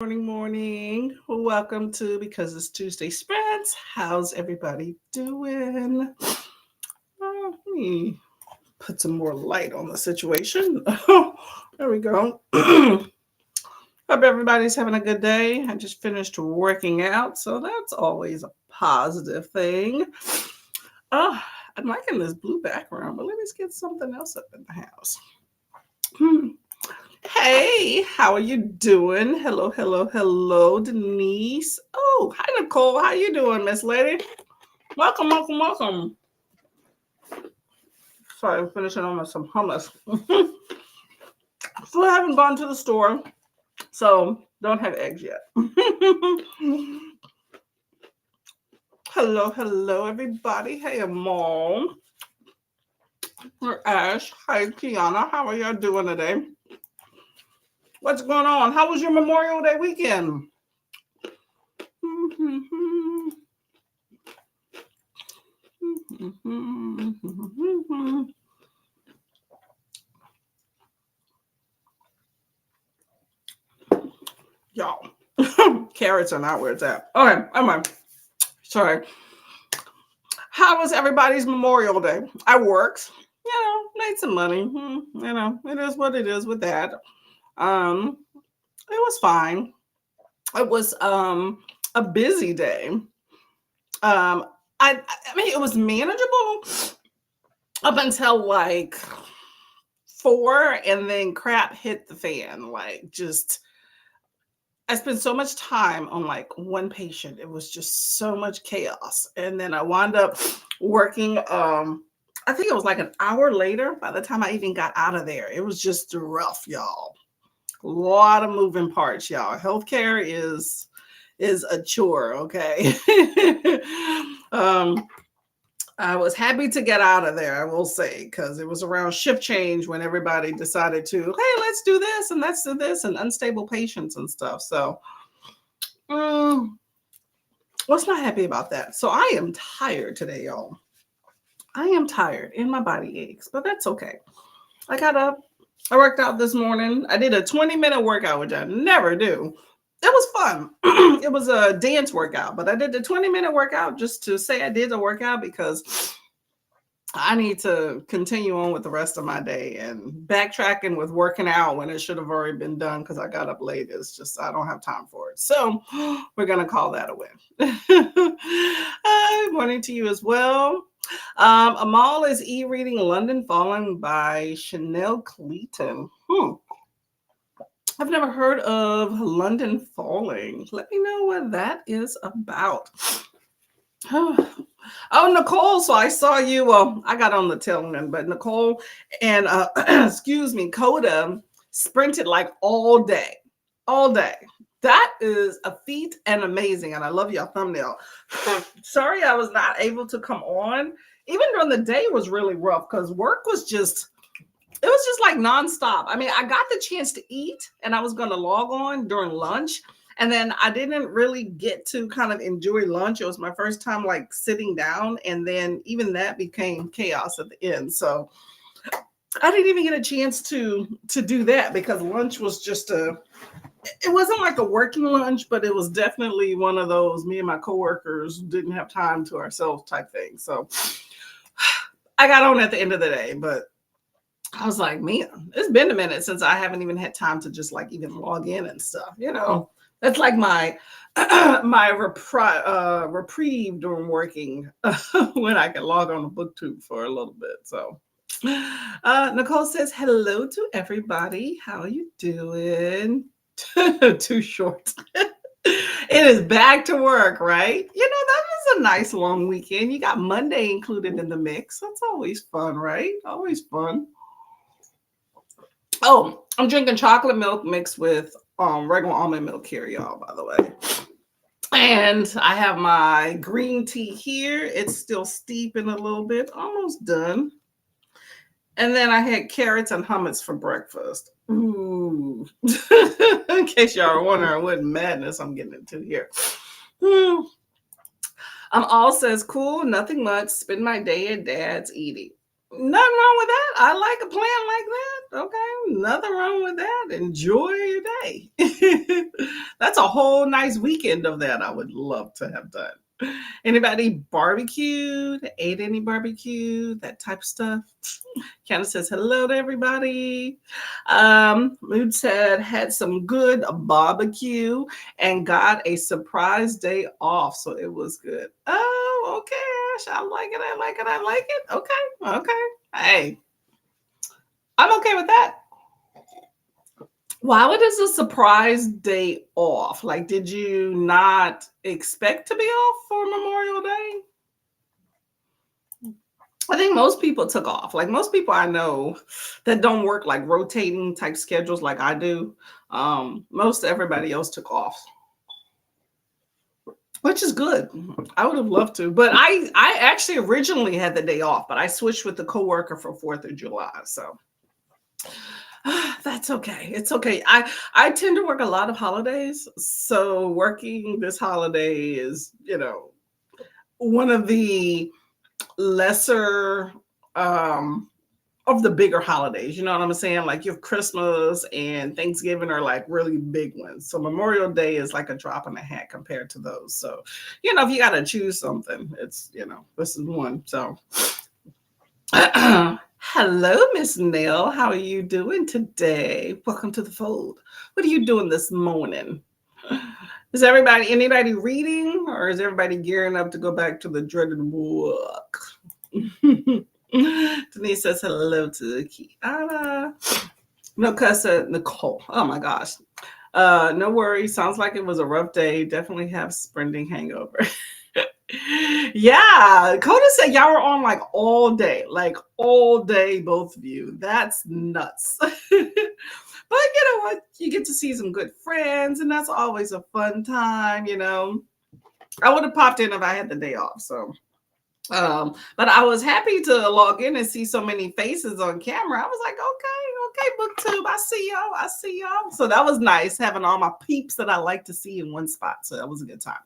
Morning. Welcome to Because It's Tuesday Spreads. How's everybody doing? Let me put some more light on the situation. There we go. Hope everybody's having a good day. I just finished working out, so that's always a positive thing. Oh, I'm liking this blue background, but let me get something else up in the house. Hmm. Hey, how are you doing? Hello, Denise. Oh, hi, Nicole. How you doing, Miss Lady? Welcome. Sorry, I'm finishing on with some hummus. Still haven't gone to the store, so don't have eggs yet. Hello, everybody. Hey, Mom. Ash. Hi, Kiana. How are y'all doing today? What's going on? How was your Memorial Day weekend? Y'all, carrots are not where it's at. Okay, I'm on. Sorry. How was everybody's Memorial Day? I worked, made some money. It is what it is with that. Um, it was fine. It was a busy day. I mean it was manageable up until like 4, and then crap hit the fan. Like just I spent so much time on like one patient. It was just so much chaos. And then I wound up working I think it was like an hour later by the time I even got out of there. It was just rough, y'all. A lot of moving parts, y'all. Healthcare is a chore, okay? um I was happy to get out of there, I will say, because it was around shift change when everybody decided to, hey, let's do this and let's do this, and unstable patients and stuff. So, was not happy about that. So I am tired today, y'all. I am tired and my body aches, but that's okay. I got up, I worked out this morning. I did a 20-minute workout, which I never do. It was fun. It was a dance workout, but I did the 20-minute workout just to say I did the workout because I need to continue on with the rest of my day, and backtracking with working out when it should have already been done because I got up late is just, I don't have time for it. So we're going to call that a win. Good morning to you as well. Amal is e-reading London Falling by Chanel Cleaton. I've never heard of London Falling. Let me know what that is about. Oh, Nicole. So I saw you. Well, I got on the tail end, but Nicole and excuse me, Coda sprinted like all day. All day. That is a feat and amazing. And I love your thumbnail. Sorry I was not able to come on. Even during the day was really rough because work was just, it was just like nonstop. I mean, I got the chance to eat and I was going to log on during lunch. And then I didn't really get to kind of enjoy lunch. It was my first time like sitting down. And then even that became chaos at the end. So I didn't even get a chance to do that because lunch was just it wasn't like a working lunch, but it was definitely one of those me and my coworkers didn't have time to ourselves type thing. So I got on at the end of the day, but I was like, man, it's been a minute since I haven't even had time to just like even log in and stuff. That's like my my reprieve during working when I can log on to BookTube for a little bit. So Nicole says hello to everybody. How are you doing? Too short. It is back to work, right? That was a nice long weekend. You got Monday included in the mix. That's always fun, right? Always fun. Oh, I'm drinking chocolate milk mixed with regular almond milk here, y'all, by the way. And I have my green tea here. It's still steeping a little bit, almost done. And then I had carrots and hummus for breakfast. Ooh. In case y'all are wondering what madness I'm getting into here. All says, cool, nothing much. Spend my day at dad's eating. Nothing wrong with that. I like a plan like that. Okay. Nothing wrong with that. Enjoy your day. That's a whole nice weekend of that I would love to have done. Anybody barbecued? Ate any barbecue? That type of stuff? Candace says hello to everybody. Mood said had some good barbecue and got a surprise day off, so it was good. Oh, okay, Ash, I like it. I like it. I like it. Okay, okay. Hey, I'm okay with that. Why was this a surprise day off? Like, did you not expect to be off for Memorial Day? I think most people took off. Like most people I know that don't work like rotating type schedules like I do. Most everybody else took off, which is good. I would have loved to, but I actually originally had the day off, but I switched with the coworker for 4th of July. So that's okay. It's okay. I tend to work a lot of holidays, so working this holiday is, one of the lesser of the bigger holidays. You know what I'm saying? Like your Christmas and Thanksgiving are like really big ones. So Memorial Day is like a drop in the hat compared to those. So, if you got to choose something, it's, this is one. So, hello, Miss Nell. How are you doing today? Welcome to the fold. What are you doing this morning? Is anybody reading, or is everybody gearing up to go back to the dreaded work? Denise says hello to Kiara. No, said Nicole. Oh my gosh. No worries. Sounds like it was a rough day. Definitely have sprinting hangover. Yeah. Coda said y'all were on like all day, both of you. That's nuts. But you know what? You get to see some good friends, and that's always a fun time, I would have popped in if I had the day off. So but I was happy to log in and see so many faces on camera. I was like, okay, BookTube, I see y'all. So that was nice having all my peeps that I like to see in one spot. So that was a good time.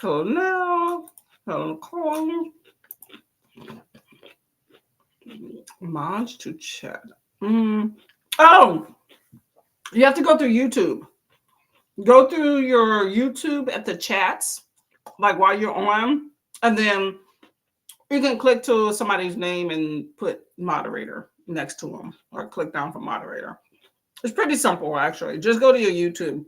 So now, Nicole. Launch to chat. Oh, you have to go through YouTube. Go through your YouTube at the chats, like while you're on, and then you can click to somebody's name and put moderator next to them, or click down for moderator. It's pretty simple, actually. Just go to your YouTube.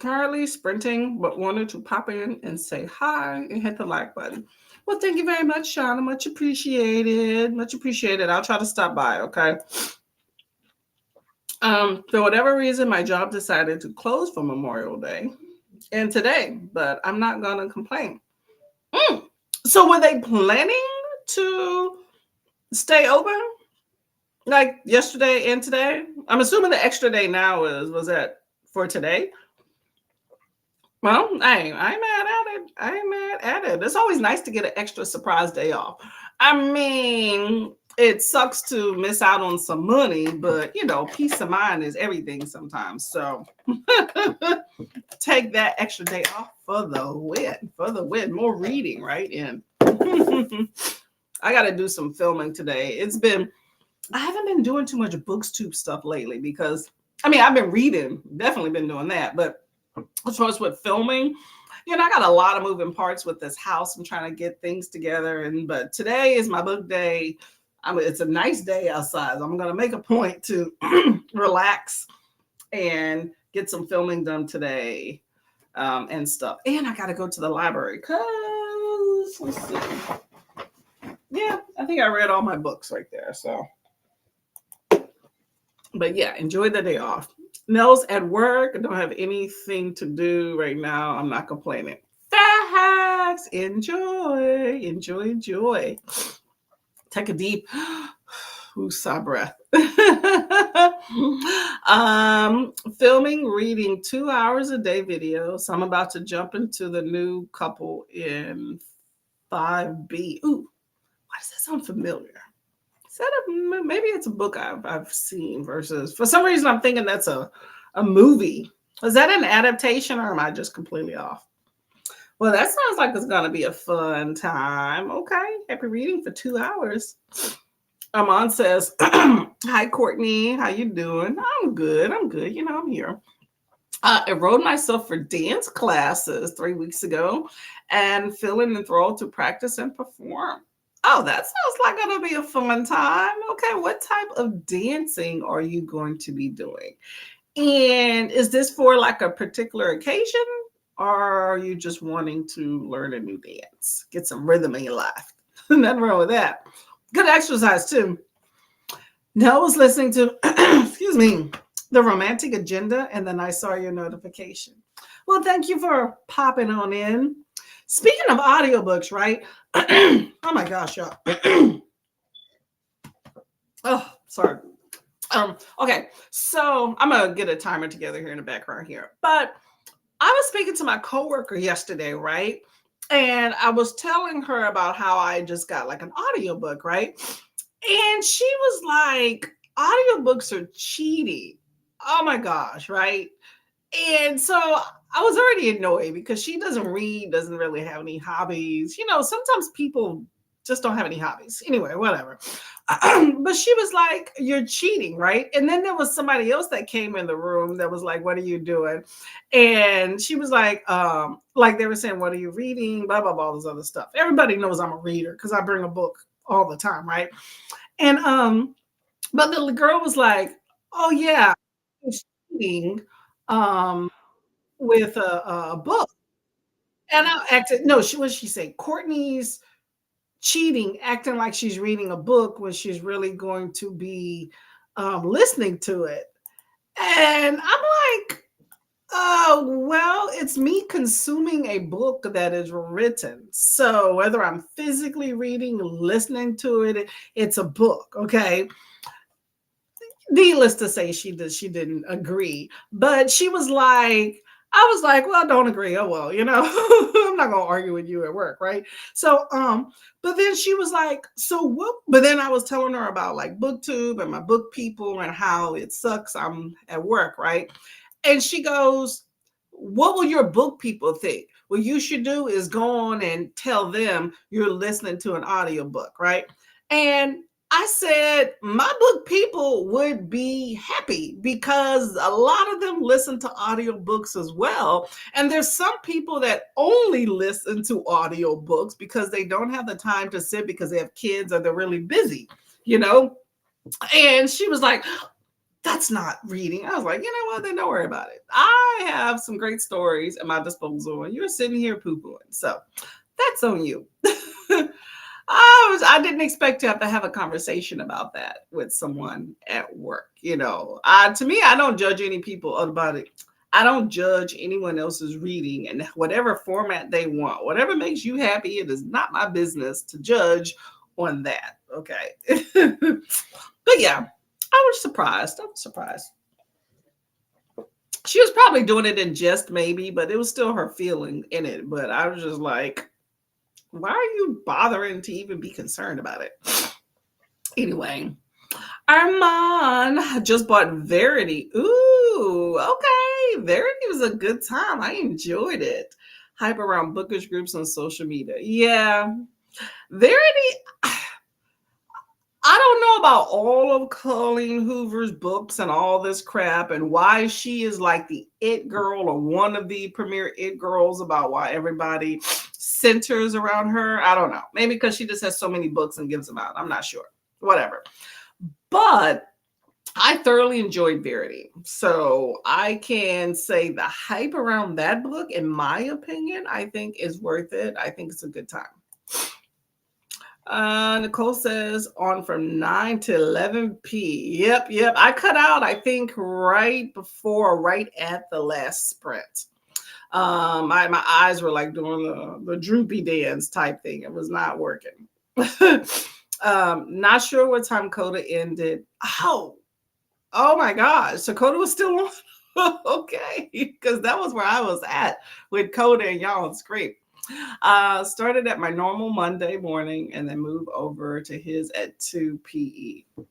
Currently sprinting, but wanted to pop in and say hi and hit the like button. Well, thank you very much, Shauna. Much appreciated. Much appreciated. I'll try to stop by, okay? For whatever reason, my job decided to close for Memorial Day and today, but I'm not going to complain. So were they planning to stay open like yesterday and today? I'm assuming the extra day now was that for today? Well, I ain't mad at it. I ain't mad at it. It's always nice to get an extra surprise day off. I mean, it sucks to miss out on some money, but peace of mind is everything sometimes. So take that extra day off for the win. More reading, right? And I got to do some filming today. I haven't been doing too much BookTube stuff lately because, I've been reading, definitely been doing that, but as far as with filming, I got a lot of moving parts with this house. I'm trying to get things together, but today is my book day. It's a nice day outside. So I'm going to make a point to relax and get some filming done today and stuff. And I got to go to the library because, let's see. Yeah, I think I read all my books right there. So, but yeah, enjoy the day off. Nell's at work. I don't have anything to do right now. I'm not complaining. Facts. Enjoy. Take a deep woosah breath. Filming, reading 2 hours a day video. So I'm about to jump into the new couple in 5B. Ooh, why does that sound familiar? Maybe it's a book I've seen versus, for some reason I'm thinking that's a movie. Is that an adaptation or am I just completely off? Well, that sounds like it's gonna be a fun time. Okay, happy reading for 2 hours. Amon says, "Hi, Courtney. How you doing? I'm good. I'm good. You know, I'm here. I enrolled myself for dance classes 3 weeks ago, and feeling enthralled to practice and perform. Oh, that sounds like gonna be a fun time. Okay, what type of dancing are you going to be doing? And is this for like a particular occasion, or are you just wanting to learn a new dance, get some rhythm in your life? Nothing wrong with that. Good exercise too. Now I was listening to, excuse me, the Romantic Agenda, and then I saw your notification. Well, thank you for popping on in. Speaking of audiobooks, right? Oh my gosh, y'all. Oh, sorry. Okay, so I'm gonna get a timer together here in the background here. But I was speaking to my coworker yesterday, right? And I was telling her about how I just got like an audiobook, right? And she was like, audiobooks are cheating. Oh my gosh, right? And so I was already annoyed because she doesn't read, doesn't really have any hobbies. You know, sometimes people just don't have any hobbies. Anyway, whatever. But she was like, "You're cheating, right?" And then there was somebody else that came in the room that was like, "What are you doing?" And she was like they were saying, "What are you reading?" Blah blah blah, all this other stuff. Everybody knows I'm a reader because I bring a book all the time, right? And but the girl was like, "Oh yeah, she's cheating um with a book." And I acted no, she what she say? Courtney's cheating, acting like she's reading a book when she's really going to be listening to it. And I'm like, well, it's me consuming a book that is written. So whether I'm physically reading, listening to it, it's a book. Okay. Needless to say, she didn't agree, but she was like, I was like, well, don't agree. Oh well, you know, I'm not gonna argue with you at work, right? So, but then she was like, so what? But then I was telling her about like BookTube and my book people and how it sucks. I'm at work, right? And she goes, what will your book people think? What you should do is go on and tell them you're listening to an audiobook, right? And I said, my book people would be happy because a lot of them listen to audiobooks as well. And there's some people that only listen to audiobooks because they don't have the time to sit because they have kids or they're really busy, you know? And she was like, that's not reading. I was like, you know what? Then don't worry about it. I have some great stories at my disposal, and you're sitting here poo pooing. So that's on you. I didn't expect to have a conversation about that with someone at work. You know, to me, I don't judge any people about it. I don't judge anyone else's reading and whatever format they want. Whatever makes you happy, it is not my business to judge on that. Okay. But yeah, I was surprised. I was surprised. She was probably doing it in jest, maybe, but it was still her feeling in it. But I was just like, why are you bothering to even be concerned about it? Anyway, Armand just bought Verity. Ooh, okay. Verity was a good time. I enjoyed it. Hype around bookish groups on social media. Yeah. Verity, I don't know about all of Colleen Hoover's books and all this crap and why she is like the it girl or one of the premier it girls, about why everybody centers around her. I don't know. Maybe because she just has so many books and gives them out. I'm not sure. Whatever. But I thoroughly enjoyed Verity. So I can say the hype around that book, in my opinion, I think is worth it. I think it's a good time. Nicole says on from 9 to 11 p. Yep. I cut out, I think, right before, right at the last sprint. My eyes were like doing the droopy dance type thing. It was not working. Not sure what time Coda ended. Oh my gosh. So Coda was still on. Okay. Because that was where I was at with Coda and y'all on Scrape. Started at my normal Monday morning and then moved over to his at 2 p.m.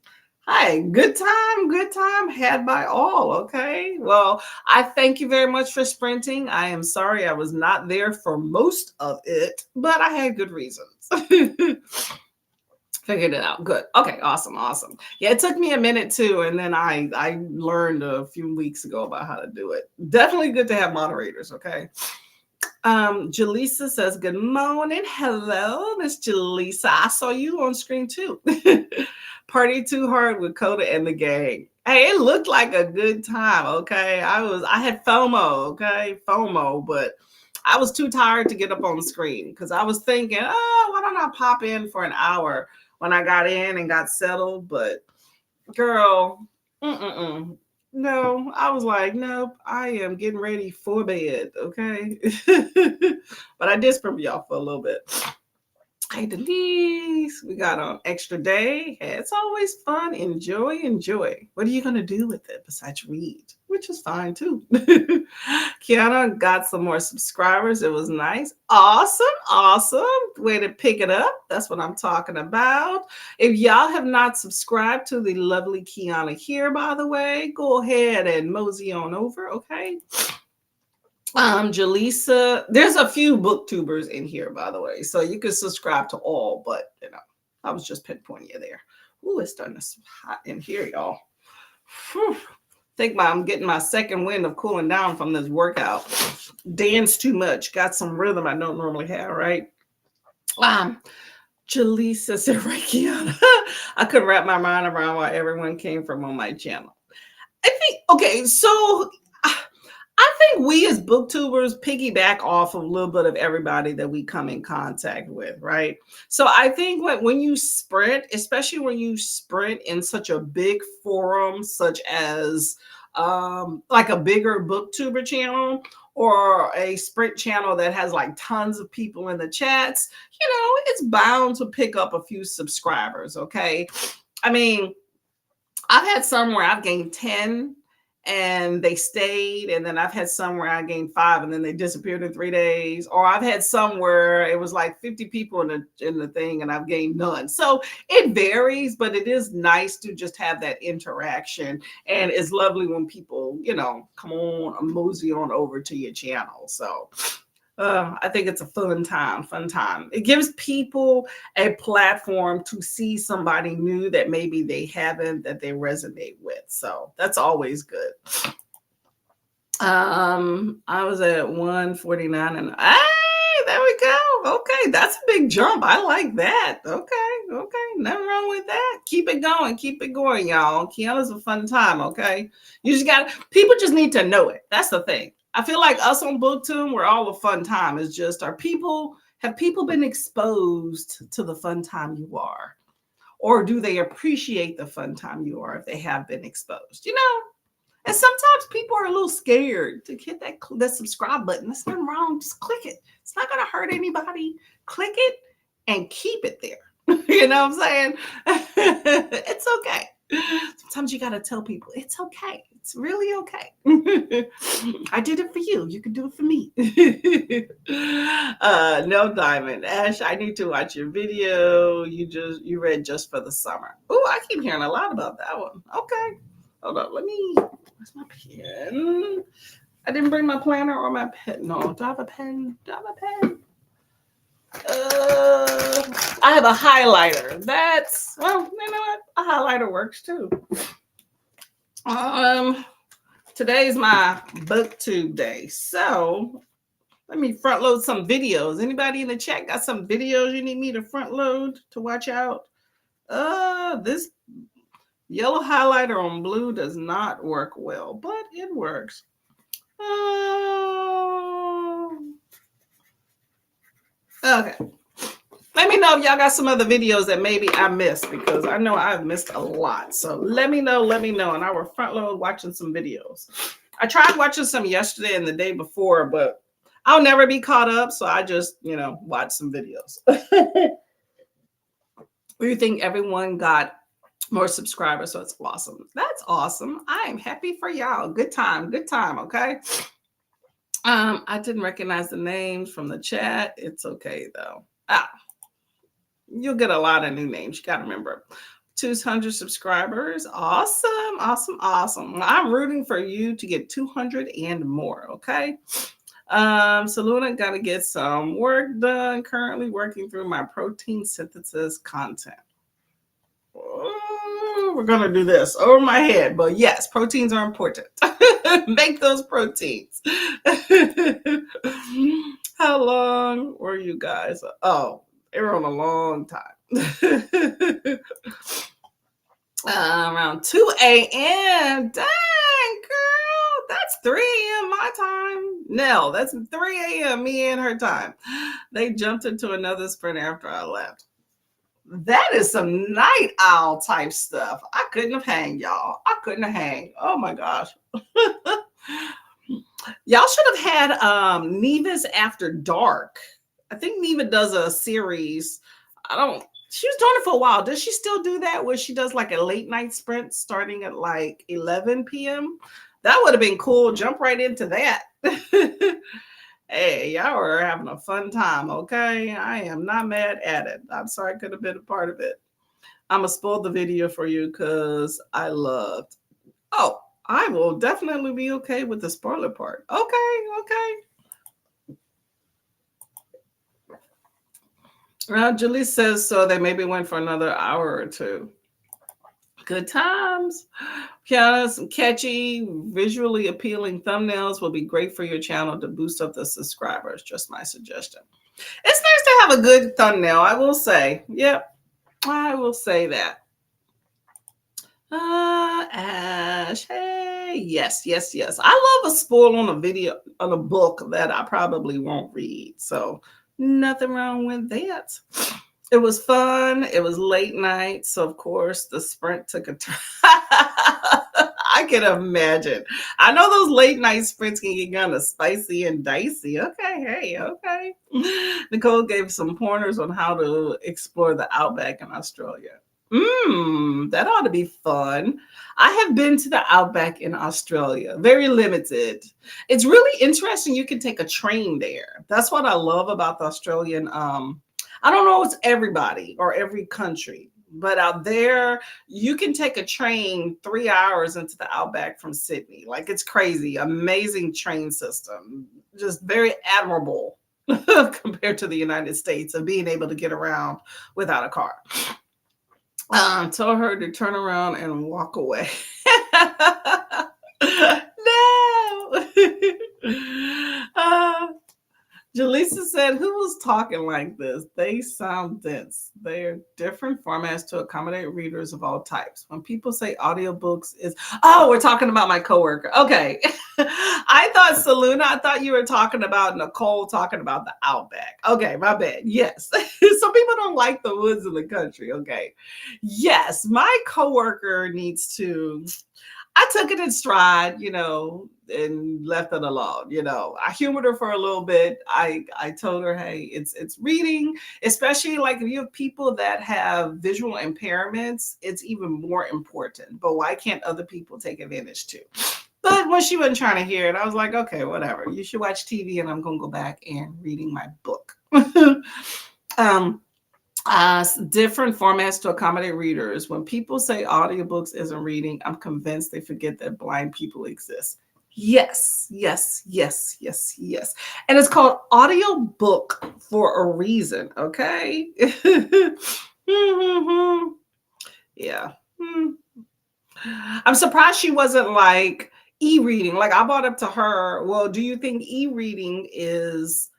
Hi, good time had by all. Okay. Well, I thank you very much for sprinting. I am sorry I was not there for most of it, but I had good reasons. Figured it out. Good. Okay. Awesome. Awesome. Yeah, it took me a minute too, and then I learned a few weeks ago about how to do it. Definitely good to have moderators. Okay. Jaleesa says, good morning. Hello, Miss Jaleesa. I saw you on screen too. Party too hard with Coda and the gang. Hey, it looked like a good time. Okay. I had FOMO, okay, FOMO, but I was too tired to get up on the screen because I was thinking, oh, why don't I pop in for an hour when I got in and got settled? But girl, mm-mm. No, I was like, nope, I am getting ready for bed, okay? But I did spend y'all for a little bit. Hey, Denise, we got an extra day. Hey, it's always fun. Enjoy, enjoy. What are you going to do with it besides read? Which is fine too. Kiana got some more subscribers. It was nice. Awesome, awesome. Way to pick it up. That's what I'm talking about. If y'all have not subscribed to the lovely Kiana here, by the way, go ahead and mosey on over, okay? Jaleesa, there's a few booktubers in here, by the way, so you can subscribe to all, but I was just pinpointing you there. Ooh, it's starting to hot in here, y'all. Whew. I'm getting my second wind of cooling down from this workout. Dance too much, got some rhythm I don't normally have, right? Jaleesa said, Kiana, I couldn't wrap my mind around why everyone came from on my channel. I think, okay, so I think we as booktubers piggyback off of a little bit of everybody that we come in contact with, right? So I think when you sprint, especially when you sprint in such a big forum, such as like a bigger booktuber channel or a sprint channel that has like tons of people in the chats, it's bound to pick up a few subscribers, okay? I mean, I've had some where I've gained 10 and they stayed, and then I've had some where I gained 5 and then they disappeared in 3 days, or I've had some where it was like 50 people in the thing and I've gained none. So it varies, but it is nice to just have that interaction, and it's lovely when people, come on, mosey on over to your channel. So I think it's a fun time, fun time. It gives people a platform to see somebody new that maybe they haven't, that they resonate with. So that's always good. I was at 149 and hey, there we go. Okay, that's a big jump. I like that. Okay, nothing wrong with that. Keep it going, y'all. Kiana's a fun time. Okay, people just need to know it. That's the thing. I feel like us on BookTube, we're all a fun time. It's just have people been exposed to the fun time you are, or do they appreciate the fun time you are if they have been exposed? And sometimes people are a little scared to hit that subscribe button. There's nothing wrong. Just click it. It's not going to hurt anybody. Click it and keep it there. You know what I'm saying? It's okay. Sometimes you got to tell people it's okay. It's really okay. I did it for you. You can do it for me. No Diamond. Ash, I need to watch your video. You read Just for the Summer. Oh, I keep hearing a lot about that one. Okay. Hold on. Where's my pen? I didn't bring my planner or my pen. No, do I have a pen? I have a highlighter. You know what? A highlighter works too. Today's my booktube day. So let me front load some videos. Anybody in the chat got some videos you need me to front load to watch out? This yellow highlighter on blue does not work well, but it works. Okay. Let me know if y'all got some other videos that maybe I missed, because I know I've missed a lot. So let me know, and I will front load watching some videos. I tried watching some yesterday and the day before, but I'll never be caught up. So I just, watch some videos. We think everyone got more subscribers, so it's awesome. That's awesome. I am happy for y'all. Good time. Okay. I didn't recognize the names from the chat. It's okay though. You'll get a lot of new names. You got to remember. 200 subscribers. Awesome, awesome, awesome. I'm rooting for you to get 200 and more. Okay. So Luna got to get some work done. Currently working through my protein synthesis content. We're gonna do this over my head, but yes, proteins are important. Make those proteins. How long were you guys? Oh, they were on a long time. Around 2 a.m. Dang, girl, that's 3 a.m. my time. No, that's 3 a.m. me and her time. They jumped into another sprint after I left. That is some night owl type stuff. I couldn't have hanged, y'all. I couldn't have hanged. Oh my gosh. Y'all should have had Neva's After Dark. I think Neva does a series. She was doing it for a while. Does she still do that where she does like a late night sprint starting at like 11 p.m.? That would have been cool. Jump right into that. Hey, y'all are having a fun time, okay? I am not mad at it. I'm sorry I could have been a part of it. I'm going to spoil the video for you because I loved. Oh, I will definitely be okay with the spoiler part. Okay. Julie says so. They maybe went for another hour or two. Good times. Kiana, some catchy, visually appealing thumbnails will be great for your channel to boost up the subscribers. Just my suggestion. It's nice to have a good thumbnail, I will say. Yep, I will say that. Ash, hey, yes. I love a spoil on a video, on a book that I probably won't read. So nothing wrong with that. It was fun. It was late night. So, of course, the sprint took a turn. I can imagine. I know those late night sprints can get kind of spicy and dicey. Okay. Nicole gave some pointers on how to explore the outback in Australia. That ought to be fun. I have been to the outback in Australia. Very limited. It's really interesting. You can take a train there. That's what I love about the Australian I don't know it's everybody or every country, but out there, you can take a train 3 hours into the outback from Sydney. Like it's crazy. Amazing train system. Just very admirable compared to the United States of being able to get around without a car. Told her to turn around and walk away. No. Jaleesa said, who was talking like this? They sound dense. They are different formats to accommodate readers of all types. When people say audiobooks is, we're talking about my coworker. Okay. I thought, Saluna, I thought you were talking about Nicole talking about the outback. Okay, my bad. Yes. Some people don't like the woods in the country. Okay. Yes, my coworker needs to... I took it in stride, and left it alone. I humored her for a little bit. I told her, hey, it's reading, especially like if you have people that have visual impairments, it's even more important. But why can't other people take advantage too? But when she wasn't trying to hear it, I was like, okay, whatever. You should watch TV and I'm going to go back and reading my book. Different formats to accommodate readers. When people say audiobooks isn't reading, I'm convinced they forget that blind people exist. Yes. And it's called audiobook for a reason, okay? Yeah. I'm surprised she wasn't like e-reading. Like I brought up to her, well, do you think e-reading is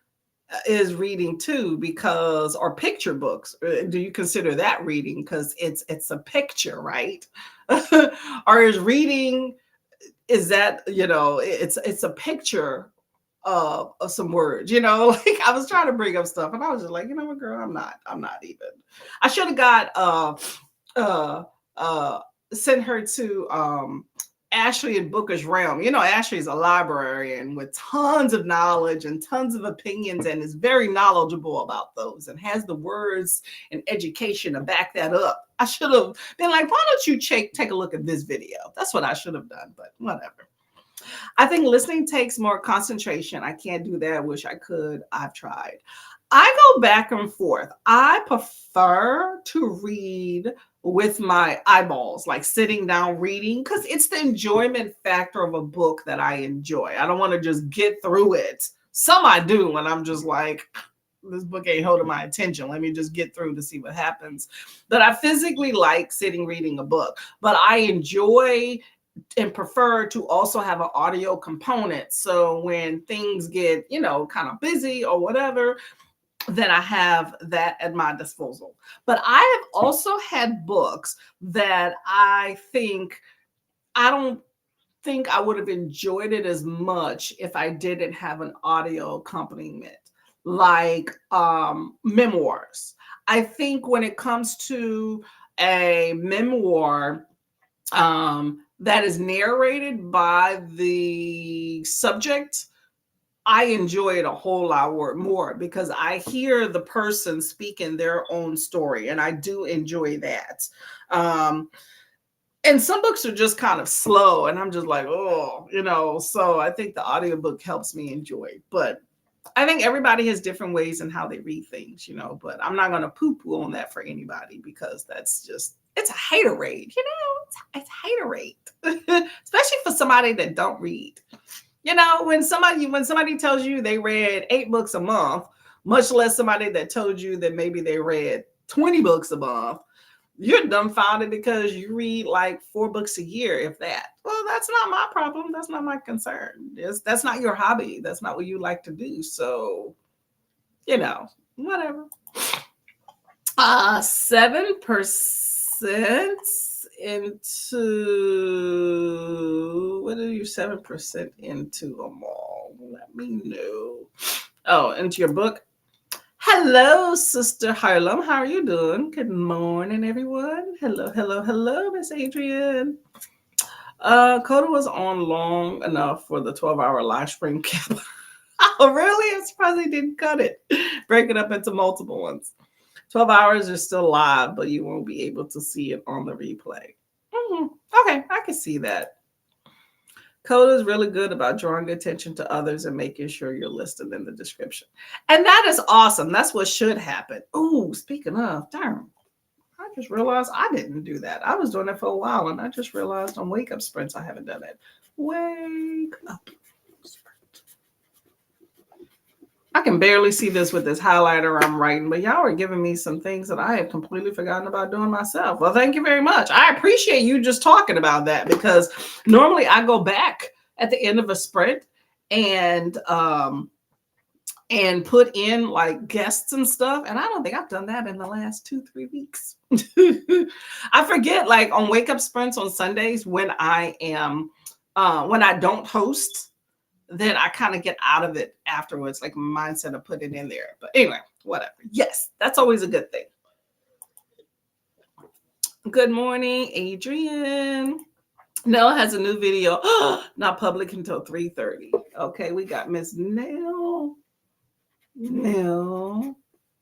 reading too? Because, or picture books, do you consider that reading? Because it's a picture, right? Or is reading, is that, it's a picture of some words, like I was trying to bring up stuff and I was just like, what, girl, I'm not even. I should have got sent her to Ashley and Booker's Realm. Ashley's a librarian with tons of knowledge and tons of opinions and is very knowledgeable about those and has the words and education to back that up. I should have been like, why don't you take a look at this video? That's what I should have done, but whatever. I think listening takes more concentration. I can't do that. I wish I could. I've tried. I go back and forth. I prefer to read with my eyeballs, like sitting down reading, because it's the enjoyment factor of a book that I enjoy. I don't want to just get through it. Some I do when I'm just like, this book ain't holding my attention. Let me just get through to see what happens. But I physically like sitting reading a book, but I enjoy and prefer to also have an audio component. So when things get, kind of busy or whatever, then I have that at my disposal. But I have also had books that I don't think I would have enjoyed it as much if I didn't have an audio accompaniment, like memoirs. I think when it comes to a memoir, that is narrated by the subject, I enjoy it a whole lot more because I hear the person speaking their own story, and I do enjoy that. Um, and some books are just kind of slow, and I'm just like, oh, so I think the audiobook helps me enjoy it. But I think everybody has different ways in how they read things, but I'm not going to poo-poo on that for anybody because that's just, it's a haterade, it's haterade, especially for somebody that don't read. When somebody tells you they read 8 books a month, much less somebody that told you that maybe they read 20 books a month, you're dumbfounded because you read like 4 books a year, if that. Well, that's not my problem. That's not my concern. That's not your hobby. That's not what you like to do. So, whatever. 7% into, what are you 7% into them all? Let me know. Oh, into your book. Hello, Sister Harlem. How are you doing? Good morning, everyone. Hello, Miss Adrian. Coda was on long enough for the 12-hour live stream cap. Oh, really? I'm surprised they didn't cut it. Break it up into multiple ones. 12 hours are still live, but you won't be able to see it on the replay. Okay, I can see that. Coda is really good about drawing attention to others and making sure you're listed in the description. And that is awesome. That's what should happen. Oh, speaking of, darn, I just realized I didn't do that. I was doing it for a while, and I just realized on Wake Up Sprints I haven't done it. Wake Up. I can barely see this with this highlighter I'm writing, but y'all are giving me some things that I have completely forgotten about doing myself. Well, thank you very much. I appreciate you just talking about that because normally I go back at the end of a sprint and put in like guests and stuff. And I don't think I've done that in the last 2-3 weeks. I forget, like on Wake Up Sprints on Sundays when I don't host, then I kind of get out of it afterwards, like my mindset of put it in there. But anyway, whatever. Yes, that's always a good thing. Good morning, Adrian. Nell has a new video, not public until 3:30. Okay, we got Miss Nell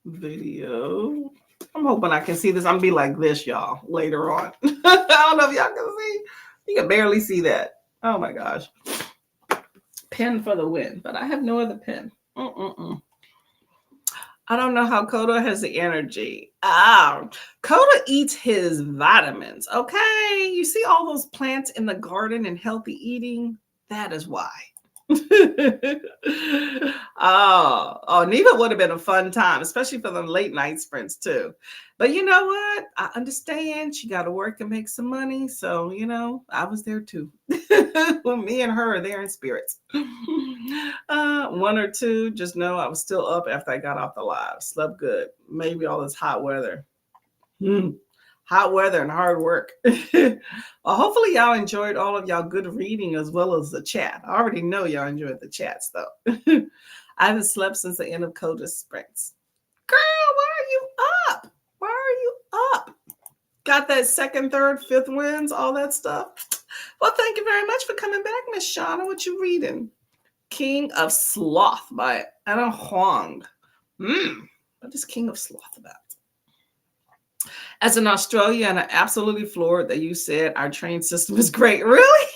video. I'm hoping I can see this. I'm gonna be like this, y'all, later on. I don't know if y'all can see. You can barely see that. Oh my gosh. Pen for the win, but I have no other pen. I don't know how Coda has the energy. Coda eats his vitamins. Okay, you see all those plants in the garden and healthy eating? That is why. Neva would have been a fun time, especially for the late night sprints too. But you know what? I understand she got to work and make some money. So, I was there too. Me and her are there in spirits. 1 or 2, just know I was still up after I got off the live. Slept good. Maybe all this hot weather. Hot weather and hard work. Well, hopefully y'all enjoyed all of y'all good reading as well as the chat. I already know y'all enjoyed the chats though. I haven't slept since the end of Coda's sprints. Girl, why are you up? Why are you up? Got that 2nd, 3rd, 5th wins, all that stuff. Well, thank you very much for coming back, Miss Shauna. What you reading? King of Sloth by Anna Huang. What is King of Sloth about? As an Australian, I'm absolutely floored that you said our train system is great. Really?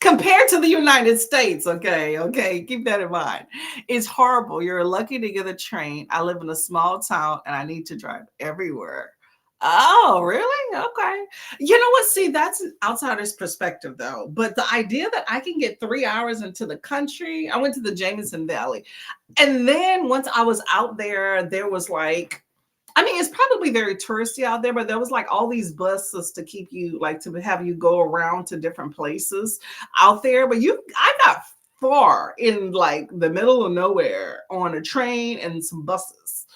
Compared to the United States. Okay. Keep that in mind. It's horrible. You're lucky to get a train. I live in a small town and I need to drive everywhere. Oh, really? Okay. You know what? See, that's an outsider's perspective, though. But the idea that I can get 3 hours into the country, I went to the Jameson Valley. And then once I was out there, there was like, I mean, it's probably very touristy out there, but there was like all these buses to keep you, like to have you go around to different places out there. But I got far in like the middle of nowhere on a train and some buses,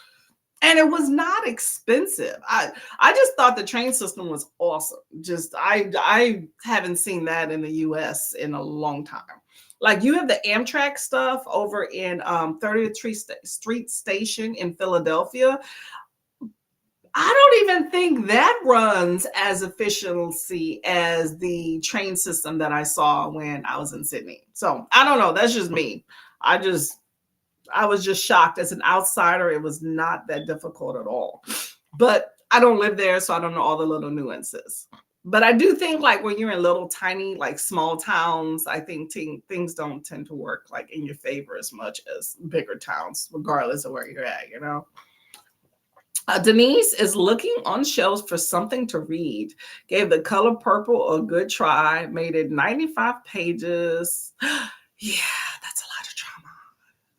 and it was not expensive. I just thought the train system was awesome. Just I haven't seen that in the US in a long time. Like you have the Amtrak stuff over in 30th Street Station in Philadelphia. I don't even think that runs as efficiency as the train system that I saw when I was in Sydney. So I don't know. That's just me. I just I was just shocked as an outsider. It was not that difficult at all. But I don't live there, so I don't know all the little nuances. But I do think like when you're in little tiny like small towns, I think things don't tend to work like in your favor as much as bigger towns, regardless of where you're at, you know. Denise is looking on shelves for something to read. Gave The Color Purple a good try. Made it 95 pages. Yeah, that's a lot of trauma.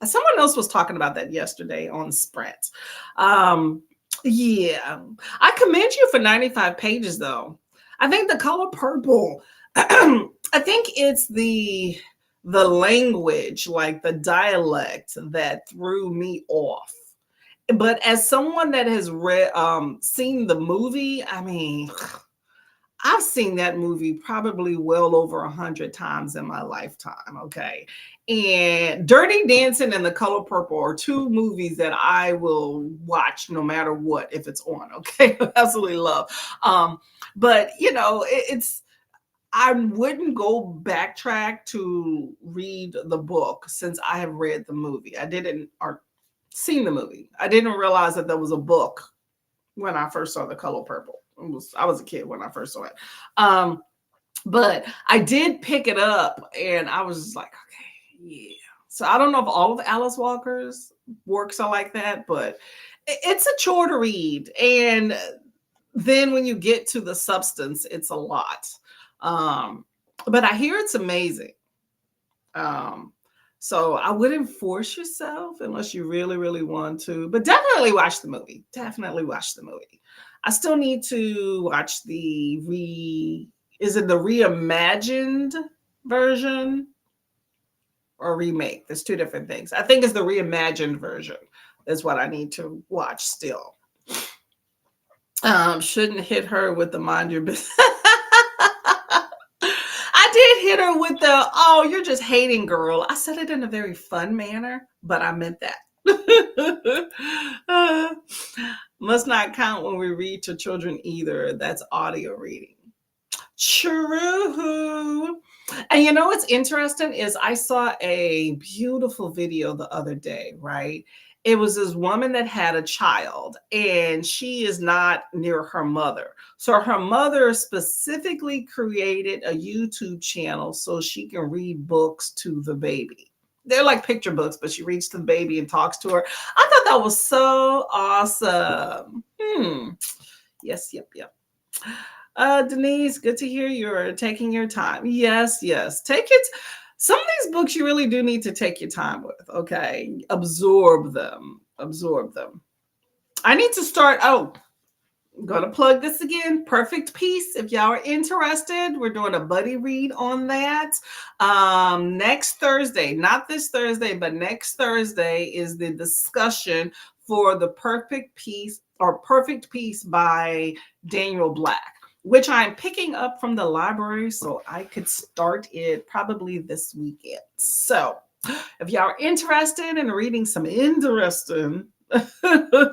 Someone else was talking about that yesterday on Sprint. Um, yeah, I commend you for 95 pages, though. I think The Color Purple. I think it's the language, like the dialect, that threw me off. But as someone that has read seen the movie, I mean, I've seen that movie probably well over 100 times in my lifetime. Okay. And Dirty Dancing and The Color Purple are two movies that I will watch no matter what if it's on. Okay. Absolutely love. But you know, it's I wouldn't go backtrack to read the book since I have read the movie. I didn't or seen the movie. I didn't realize that there was a book when I first saw The Color Purple. I was a kid when I first saw it. Um, but I did pick it up and I was just like, okay, yeah. So I don't know if all of Alice Walker's works are like that, but it's a chore to read. And then when you get to the substance, it's a lot. Um, but I hear it's amazing. Um, so I wouldn't force yourself unless you really, really want to, but definitely watch the movie. Definitely watch the movie. I still need to watch is it the reimagined version or remake? There's two different things. I think it's the reimagined version. Is what I need to watch still. Shouldn't hit her with the mind your business. I did hit her with the, oh, you're just hating, girl. I said it in a very fun manner, but I meant that. Must not count when we read to children either. That's audio reading. True. And you know what's interesting is I saw a beautiful video the other day, right? It was this woman that had a child and she is not near her mother. So her mother specifically created a YouTube channel so she can read books to the baby. They're like picture books, but she reads to the baby and talks to her. I thought that was so awesome. Yes, yep. Denise, good to hear you're taking your time. Yes. Take it. Some of these books you really do need to take your time with. Okay. Absorb them. I need to start. Oh, I'm going to plug this again. Perfect Peace. If y'all are interested, we're doing a buddy read on that. Next Thursday, not this Thursday, but next Thursday is the discussion for the Perfect Peace by Daniel Black, which I'm picking up from the library so I could start it probably this weekend. So if y'all are interested in reading some interesting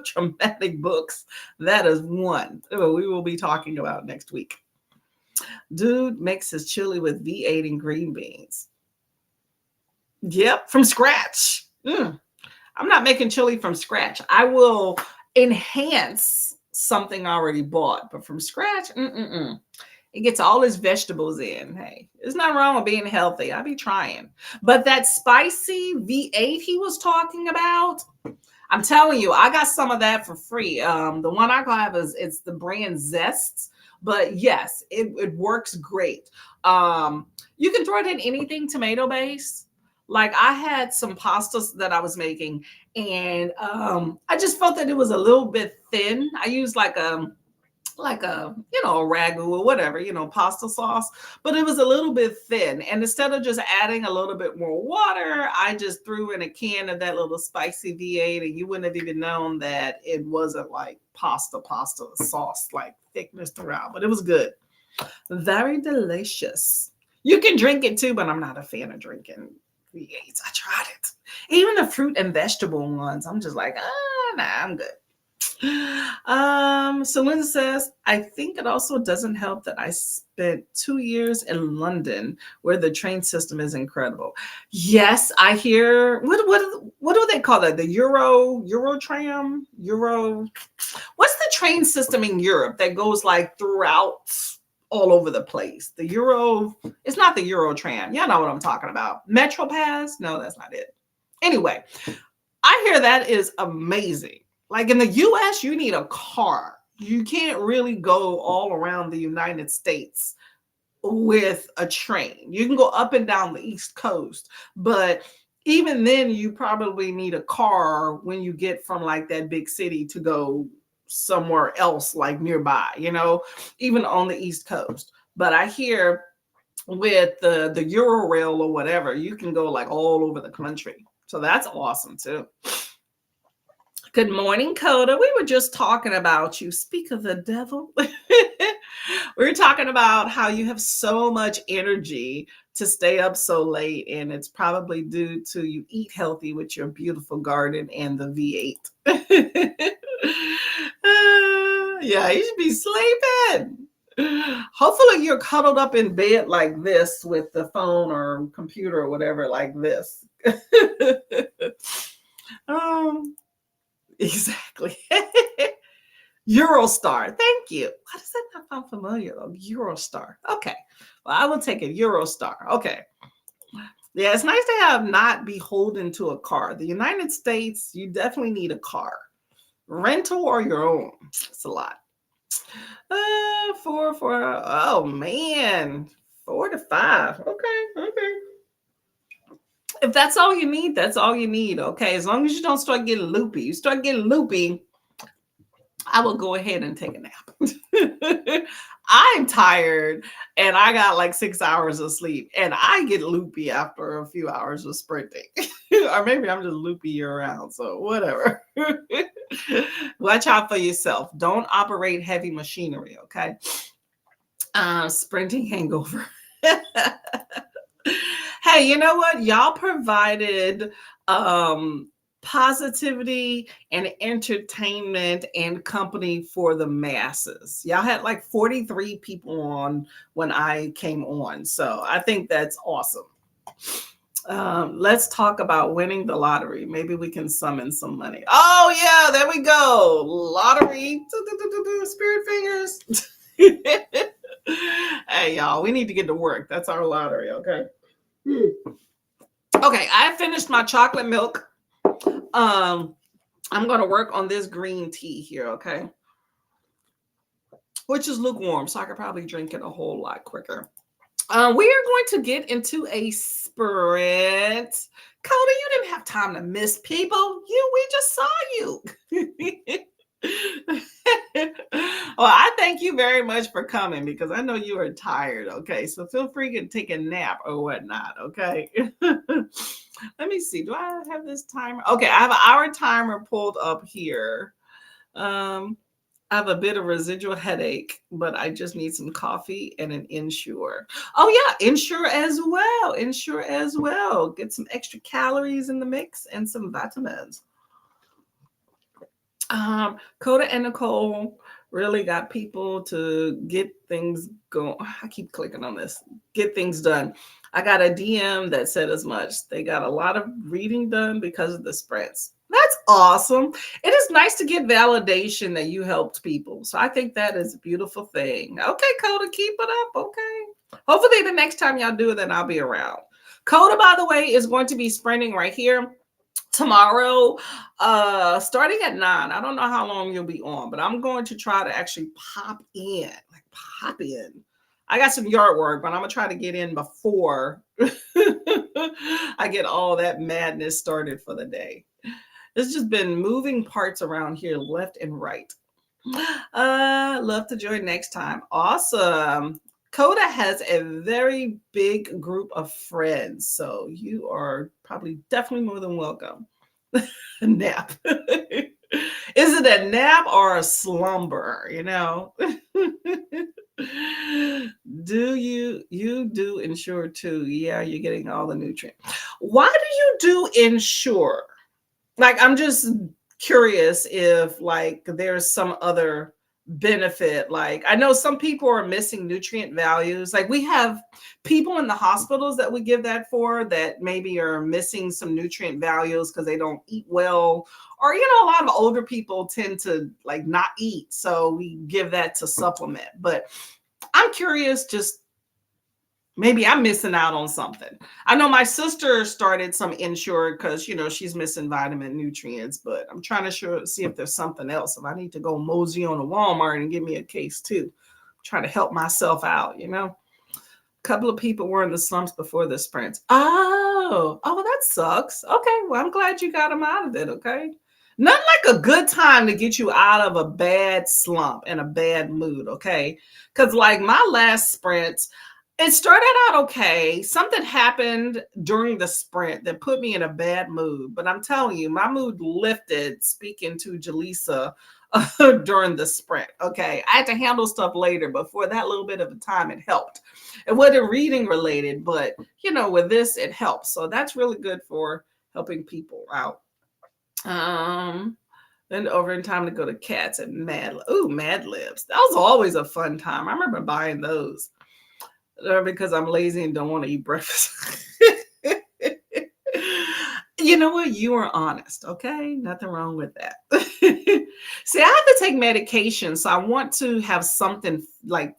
traumatic books, that is one we will be talking about next week. Dude makes his chili with V8 and green beans. Yep, from scratch. I'm not making chili from scratch. I will enhance something I already bought, but from scratch, it gets all his vegetables in. Hey, there's nothing wrong with being healthy. I be trying. But that spicy V8 he was talking about, I'm telling you, I got some of that for free. The one I have is it's the brand Zest, but yes, it works great. You can throw it in anything tomato based. Like I had some pastas that I was making, and I just felt that it was a little bit thin. I used like a a ragu or whatever, pasta sauce, but it was a little bit thin, and instead of just adding a little bit more water, I just threw in a can of that little spicy V8, and you wouldn't have even known that it wasn't like pasta sauce like thickness throughout, but it was good, very delicious. You can drink it too, but I'm not a fan of drinking V8s. I tried it, even the fruit and vegetable ones. I'm just like, nah, I'm good. Selena says, I think it also doesn't help that I spent 2 years in London where the train system is incredible. Yes, I hear what do they call that? The Eurotram? What's the train system in Europe that goes like throughout all over the place? It's not the Eurotram. Y'all know what I'm talking about. Metro Pass? No, that's not it. Anyway, I hear that is amazing. Like in the US, you need a car. You can't really go all around the United States with a train. You can go up and down the East Coast, but even then, you probably need a car when you get from like that big city to go somewhere else, like nearby, even on the East Coast. But I hear with the Eurorail or whatever, you can go like all over the country. So that's awesome too. Good morning, Coda. We were just talking about you. Speak of the devil. We were talking about how you have so much energy to stay up so late, and it's probably due to you eat healthy with your beautiful garden and the V8. Yeah, you should be sleeping. Hopefully you're cuddled up in bed like this with the phone or computer or whatever like this. Exactly. Eurostar. Thank you. Why does that not sound familiar? Eurostar. Okay. Well, I will take it. Eurostar. Okay. Yeah, it's nice to not beholden to a car. The United States, you definitely need a car. Rental or your own. It's a lot. 4. Oh man. 4 to 5. Okay. If that's all you need, that's all you need. Okay. As long as you don't start getting loopy. You start getting loopy, I will go ahead and take a nap. I'm tired and I got like 6 hours of sleep, and I get loopy after a few hours of sprinting. Or maybe I'm just loopy year round. So whatever. Watch out for yourself. Don't operate heavy machinery. Okay. Sprinting hangover. Hey, you know what? Y'all provided positivity and entertainment and company for the masses. Y'all had like 43 people on when I came on. So I think that's awesome. Let's talk about winning the lottery. Maybe we can summon some money. Oh, yeah, there we go. Lottery. Spirit fingers. Hey, y'all, we need to get to work. That's our lottery, okay? Okay, I finished my chocolate milk. I'm going to work on this green tea here, okay? Which is lukewarm, so I could probably drink it a whole lot quicker. We are going to get into a sprint. Coda, you didn't have time to miss people. We just saw you. Well, I thank you very much for coming because I know you are tired. Okay, so feel free to take a nap or whatnot. Okay. Let me see. Do I have this timer? Okay, I have an hour timer pulled up here. I have a bit of residual headache, but I just need some coffee and an Ensure. Oh yeah, Ensure as well. Ensure as well. Get some extra calories in the mix and some vitamins. Coda and Nicole really got people to get things going. I keep clicking on this. Get things done. I got a DM that said as much. They got a lot of reading done because of the sprints. That's awesome. It is nice to get validation that you helped people. So I think that is a beautiful thing. Okay, Coda, keep it up. Okay. Hopefully the next time y'all do it, then I'll be around. Coda, by the way, is going to be sprinting right here tomorrow, starting at 9. I don't know how long you'll be on, but I'm going to try to actually pop in, like pop in. I got some yard work, but I'm gonna try to get in before I get all that madness started for the day. It's just been moving parts around here left and right. Love to join next time. Awesome. Coda has a very big group of friends, so you are probably definitely more than welcome. A nap. Is it a nap or a slumber? Do you do insure too? Yeah, you're getting all the nutrients. Why do you do insure? Like, I'm just curious if like there's some other benefit. Like, I know some people are missing nutrient values. Like, we have people in the hospitals that we give that for, that maybe are missing some nutrient values because they don't eat well, or a lot of older people tend to like not eat, so we give that to supplement. But I'm curious, just maybe I'm missing out on something. I know my sister started some insured because she's missing vitamin nutrients, but I'm trying to see if there's something else. If I need to go mosey on to Walmart and give me a case too, try to help myself out. A couple of people were in the slumps before the sprints. Oh, that sucks. Okay, well, I'm glad you got them out of it. Okay. Nothing like a good time to get you out of a bad slump and a bad mood. Okay. Because like my last sprints, it started out okay. Something happened during the sprint that put me in a bad mood. But I'm telling you, my mood lifted speaking to Jaleesa during the sprint. Okay. I had to handle stuff later, but for that little bit of a time, it helped. It wasn't reading related, but with this, it helps. So that's really good for helping people out. Then over in time to go to Cats and Mad Libs. That was always a fun time. I remember buying those. Because I'm lazy and don't want to eat breakfast. You know what? You are honest, okay? Nothing wrong with that. See, I have to take medication, so I want to have something like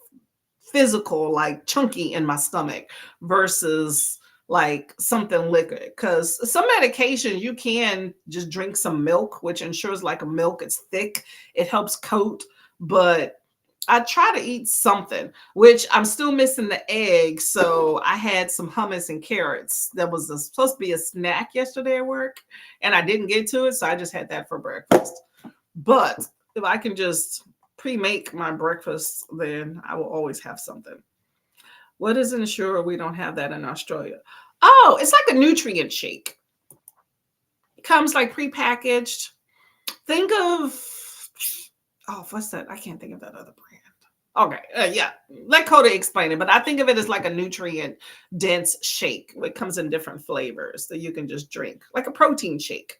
physical, like chunky in my stomach versus like something liquid. Because some medication you can just drink some milk, which ensures like a milk, it's thick, it helps coat, but I try to eat something, which I'm still missing the egg. So I had some hummus and carrots. That was supposed to be a snack yesterday at work, and I didn't get to it. So I just had that for breakfast. But if I can just pre-make my breakfast, then I will always have something. What is Ensure? We don't have that in Australia. Oh, it's like a nutrient shake. It comes like pre-packaged. Think of, what's that? I can't think of that other brand. Okay, yeah, let Coda explain it, but I think of it as like a nutrient dense shake. It comes in different flavors that you can just drink, like a protein shake.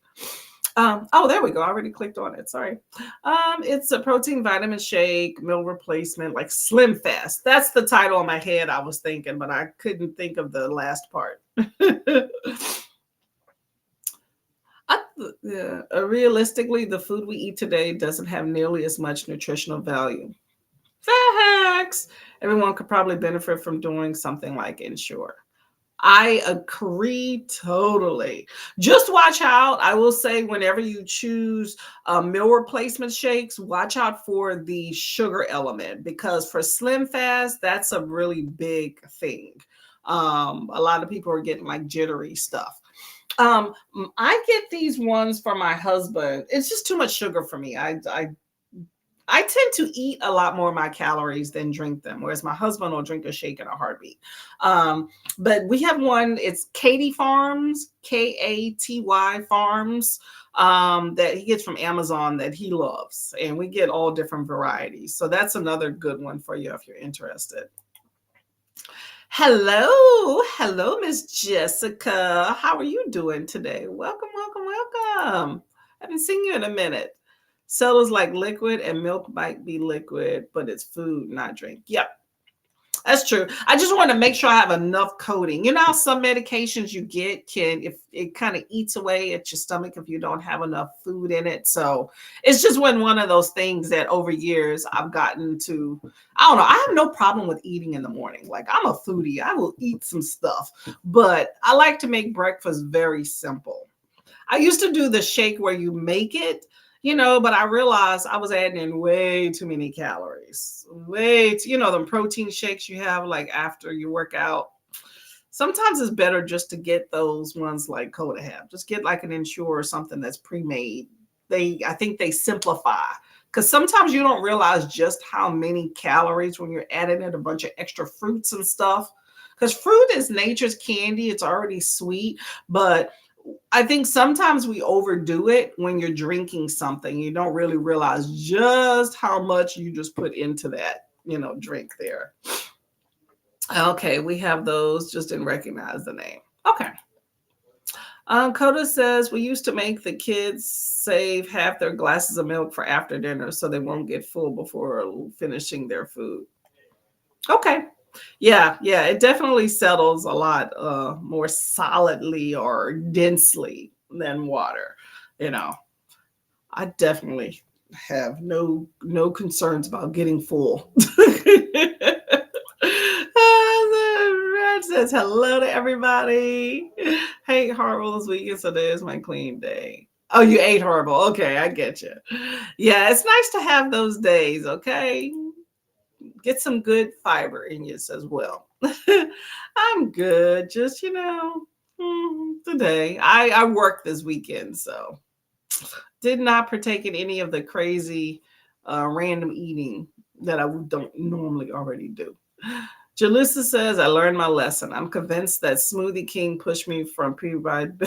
There we go. I already clicked on it. Sorry. It's a protein vitamin shake, meal replacement, like Slim Fast. That's the title in my head I was thinking, but I couldn't think of the last part. Realistically, the food we eat today doesn't have nearly as much nutritional value. Facts. Everyone could probably benefit from doing something like Ensure. I agree totally. Just watch out. I will say, whenever you choose meal replacement shakes, watch out for the sugar element, because for Slim Fast, that's a really big thing. A lot of people are getting like jittery stuff. I get these ones for my husband. It's just too much sugar for me. I tend to eat a lot more of my calories than drink them, whereas my husband will drink a shake in a heartbeat. But we have one, it's Katy Farms, Katy Farms, that he gets from Amazon that he loves. And we get all different varieties. So that's another good one for you if you're interested. Hello, Miss Jessica. How are you doing today? Welcome. I haven't seen you in a minute. Sellers like liquid, and milk might be liquid, but it's food, not drink. Yep, that's true. I just want to make sure I have enough coating. You know how some medications you get if it kind of eats away at your stomach if you don't have enough food in it. So it's just one of those things that over years I've gotten to, I don't know, I have no problem with eating in the morning. Like, I'm a foodie. I will eat some stuff, but I like to make breakfast very simple. I used to do the shake where you make it, but I realized I was adding in way too many calories. Them protein shakes you have like after you work out. Sometimes it's better just to get those ones like Coda have. Just get like an Ensure or something that's pre-made. I think they simplify because sometimes you don't realize just how many calories when you're adding in a bunch of extra fruits and stuff. Because fruit is nature's candy, it's already sweet, but I think sometimes we overdo it when you're drinking something. You don't really realize just how much you just put into that, drink there. Okay, we have those. Just didn't recognize the name. Okay. Coda says we used to make the kids save half their glasses of milk for after dinner so they won't get full before finishing their food. Okay. Yeah, it definitely settles a lot more solidly or densely than water. You know, I definitely have no concerns about getting full. Red says hello to everybody. Hate horrible this weekend, so there's my clean day. Oh, you ate horrible. Okay, I get you. Yeah, it's nice to have those days. Okay, get some good fiber in you as well. I'm good. Just today I worked this weekend, so did not partake in any of the crazy random eating that I don't normally already do. Jalissa says, I learned my lesson. I'm convinced that Smoothie King pushed me from pre-ride.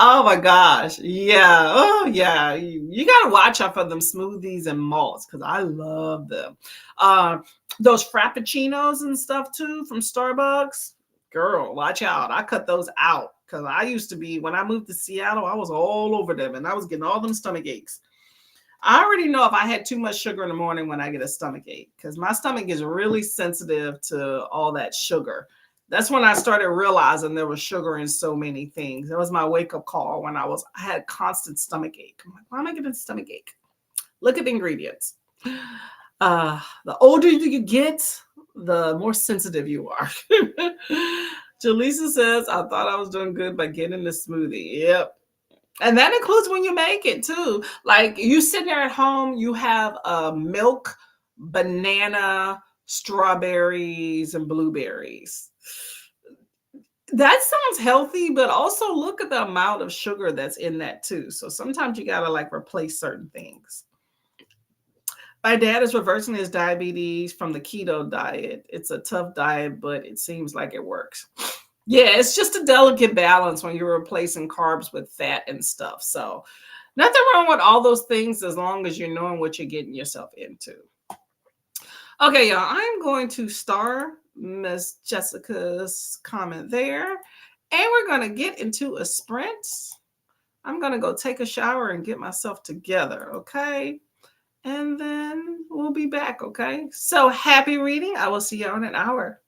Oh my gosh. Yeah. Oh yeah. You gotta watch out for them smoothies and malts because I love them. Those frappuccinos and stuff too from Starbucks. Girl, watch out. I cut those out because I used to be when I moved to Seattle, I was all over them and I was getting all them stomach aches. I already know if I had too much sugar in the morning when I get a stomach ache because my stomach is really sensitive to all that sugar. That's when I started realizing there was sugar in so many things. That was my wake up call when I had constant stomach ache. I'm like, why am I getting stomach ache? Look at the ingredients. The older you get, the more sensitive you are. Jaleesa says, I thought I was doing good by getting the smoothie. Yep. And that includes when you make it too. Like you sitting there at home, you have milk, banana, strawberries, and blueberries. That sounds healthy, but also look at the amount of sugar that's in that too. So sometimes you gotta like replace certain things. My dad is reversing his diabetes from the keto diet. It's a tough diet, but it seems like it works. Yeah, it's just a delicate balance when you're replacing carbs with fat and stuff. So, nothing wrong with all those things as long as you're knowing what you're getting yourself into. Okay, y'all, I'm going to star Miss Jessica's comment there, and we're going to get into a sprint. I'm going to go take a shower and get myself together, okay? And then we'll be back, okay? So happy reading. I will see you in an hour.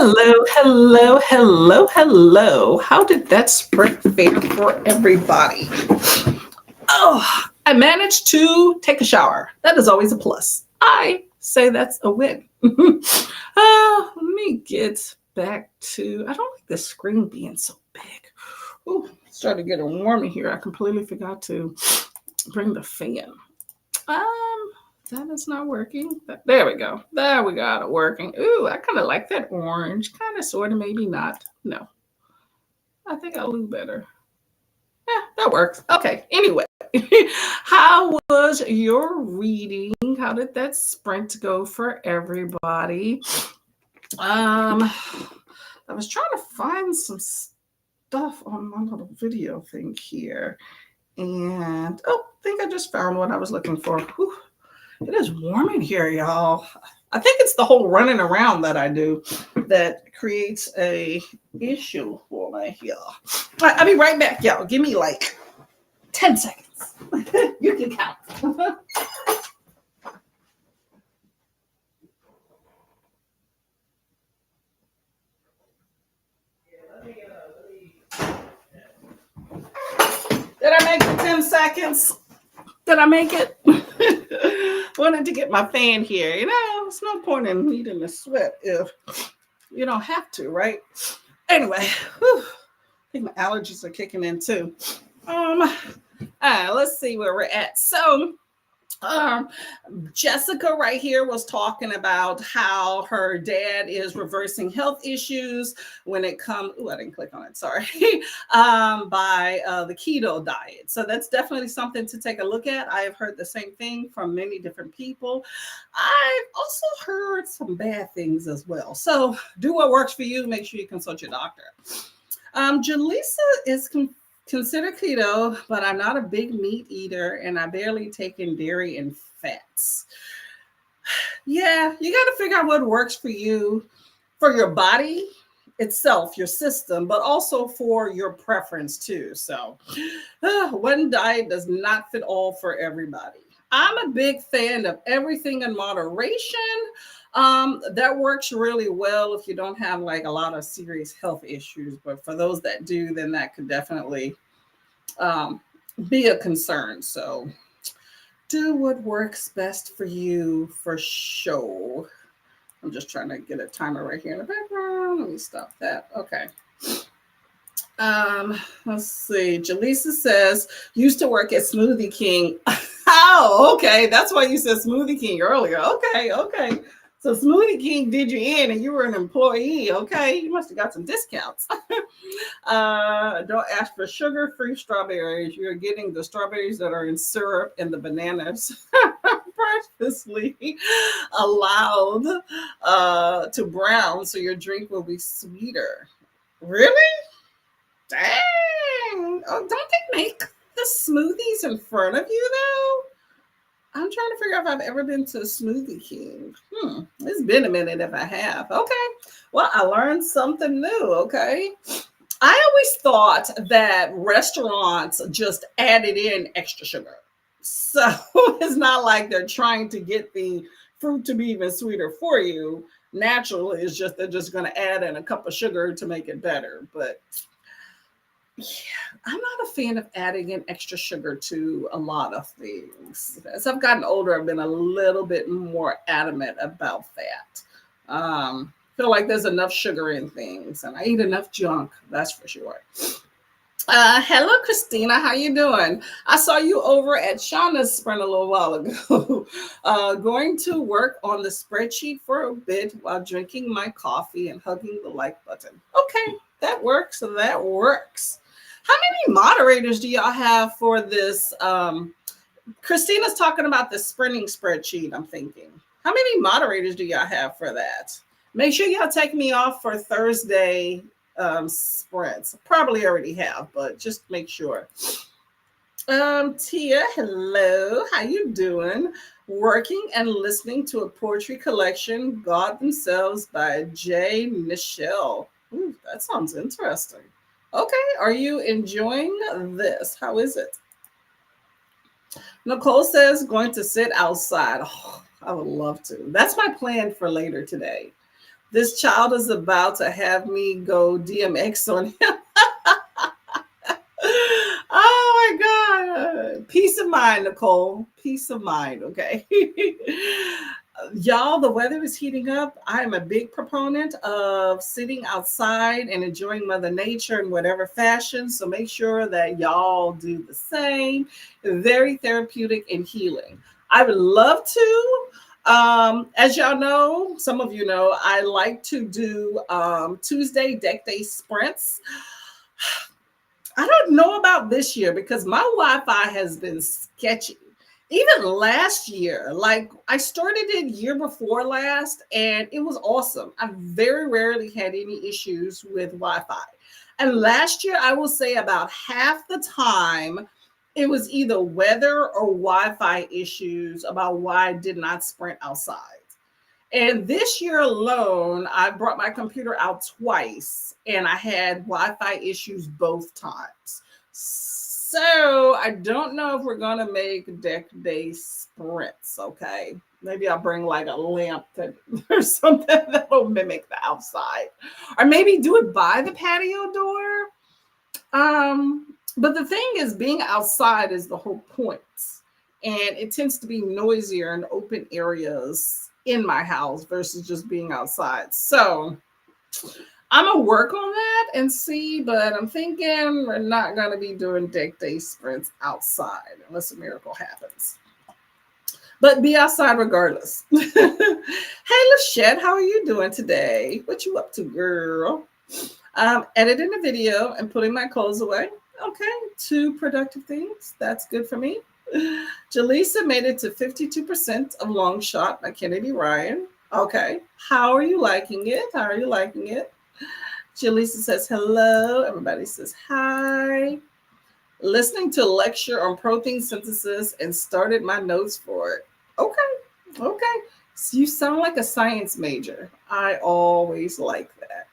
Hello, hello, hello, hello. How did that sprint fare for everybody? Oh, I managed to take a shower. That is always a plus. I say that's a win. Let me get back to, I don't like the screen being so big. Ooh, started getting warm in here. I completely forgot to bring the fan. That is not working. There we go. There we got it working. Ooh, I kind of like that orange. Kind of, sort of, maybe not. No, I think I'll do better. Yeah, that works. Okay. Anyway, how was your reading? How did that sprint go for everybody? I was trying to find some stuff on my little video thing here. And I think I just found what I was looking for. Whew. It is warm in here, y'all. I think it's the whole running around that I do that creates a issue for me here. I'll be right back, y'all. Give me like 10 seconds. You can count. Did I make the 10 seconds? Did I make it? Wanted to get my fan here. You know, it's no point in needing to sweat if you don't have to, right? Anyway, whew, I think my allergies are kicking in too. Let's see where we're at. So, Jessica right here was talking about how her dad is reversing health issues when it comes. Oh, I didn't click on it. Sorry. By the keto diet. So that's definitely something to take a look at. I have heard the same thing from many different people. I've also heard some bad things as well. So do what works for you. Make sure you consult your doctor. Jaleesa is Consider keto, but I'm not a big meat eater and I barely take in dairy and fats. Yeah, you got to figure out what works for your body itself, your system, but also for your preference too. So, one diet does not fit all for everybody. I'm a big fan of everything in moderation. That works really well if you don't have like a lot of serious health issues. But for those that do, then that could definitely um, be a concern. So, do what works best for you for sure. I'm just trying to get a timer right here in the background. Let me stop that. Okay. Let's see. Jaleesa says, used to work at Smoothie King. Oh, okay. That's why you said Smoothie King earlier. Okay, okay. So Smoothie King did you in and you were an employee. Okay. You must have got some discounts. Don't ask for sugar-free strawberries. You're getting the strawberries that are in syrup and the bananas purposely allowed to brown so your drink will be sweeter. Really? Dang. Oh, don't they make the smoothies in front of you though? I'm trying to figure out if I've ever been to Smoothie King. It's been a minute if I have. Okay. Well, I learned something new. Okay. I always thought that restaurants just added in extra sugar. So it's not like they're trying to get the fruit to be even sweeter for you. Naturally, it's just they're just going to add in a cup of sugar to make it better. But yeah, I'm not a fan of adding in extra sugar to a lot of things. As I've gotten older, I've been a little bit more adamant about that. Feel like there's enough sugar in things, and I eat enough junk. That's for sure. Hello, Christina. How you doing? I saw you over at Shauna's sprint a little while ago. Going to work on the spreadsheet for a bit while drinking my coffee and hugging the like button. Okay, that works. That works. How many moderators do y'all have for this? Christina's talking about the sprinting spreadsheet, I'm thinking. How many moderators do y'all have for that? Make sure y'all take me off for Thursday sprints. Probably already have, but just make sure. Tia, hello. How you doing? Working and listening to a poetry collection, God Themselves by J. Michelle. Ooh, that sounds interesting. Okay, are you enjoying this? How is it? Nicole says going to sit outside. Oh, I would love to. That's my plan for later today. This child is about to have me go DMX on him. Oh my God. Peace of mind, Nicole. Peace of mind. Okay. Y'all, the weather is heating up. I am a big proponent of sitting outside and enjoying Mother Nature in whatever fashion. So make sure that y'all do the same. Very therapeutic and healing. I would love to. As y'all know, some of you know, I like to do Tuesday deck day sprints. I don't know about this year because my Wi-Fi has been sketchy. Even last year, like I started it year before last, and it was awesome. I very rarely had any issues with Wi-Fi. And last year, I will say about half the time, it was either weather or Wi-Fi issues about why I did not sprint outside. And this year alone, I brought my computer out twice and I had Wi-Fi issues both times. So I don't know if we're going to make deck day sprints. Okay. Maybe I'll bring like a lamp or something that'll mimic the outside, or maybe do it by the patio door. But the thing is, being outside is the whole point. And it tends to be noisier in open areas in my house versus just being outside. So I'm gonna work on that and see, but I'm thinking we're not gonna be doing deck day sprints outside unless a miracle happens. But be outside regardless. Hey, Lachette, how are you doing today? What you up to, girl? Editing a video and putting my clothes away. Okay, 2 productive things. That's good for me. Jaleesa made it to 52% of Long Shot by Kennedy Ryan. Okay, how are you liking it? How are you liking it? Jaleesa says hello. Everybody says hi. Listening to a lecture on protein synthesis and started my notes for it. Okay, okay. So you sound like a science major. I always like that.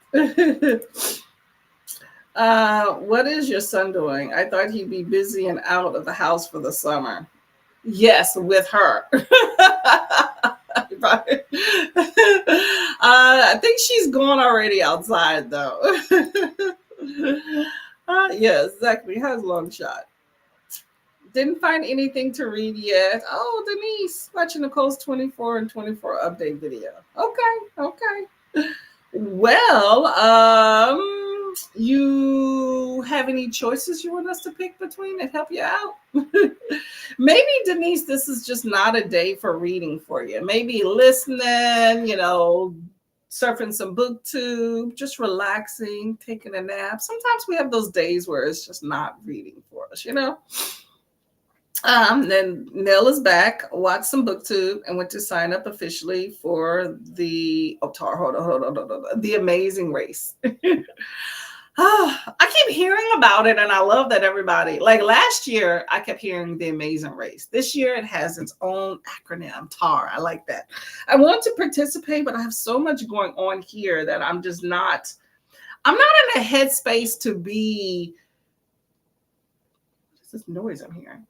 What is your son doing? I thought he'd be busy and out of the house for the summer. Yes, with her. I think she's gone already outside though. Yeah, exactly. How's long shot? Didn't find anything to read yet. Oh, Denise, watching Nicole's 24 and 24 update video. Okay, okay. Well, you have any choices you want us to pick between that help you out? Maybe, Denise, this is just not a day for reading for you. Maybe listening, surfing some booktube, just relaxing, taking a nap. Sometimes we have those days where it's just not reading for us. Then Nell is back, watched some booktube, and went to sign up officially for the the Amazing Race. I keep hearing about it, and I love that everybody, like last year, I kept hearing the Amazing Race. This year, it has its own acronym, TAR. I like that. I want to participate, but I have so much going on here that I'm not in a headspace to be. What is this noise I'm hearing?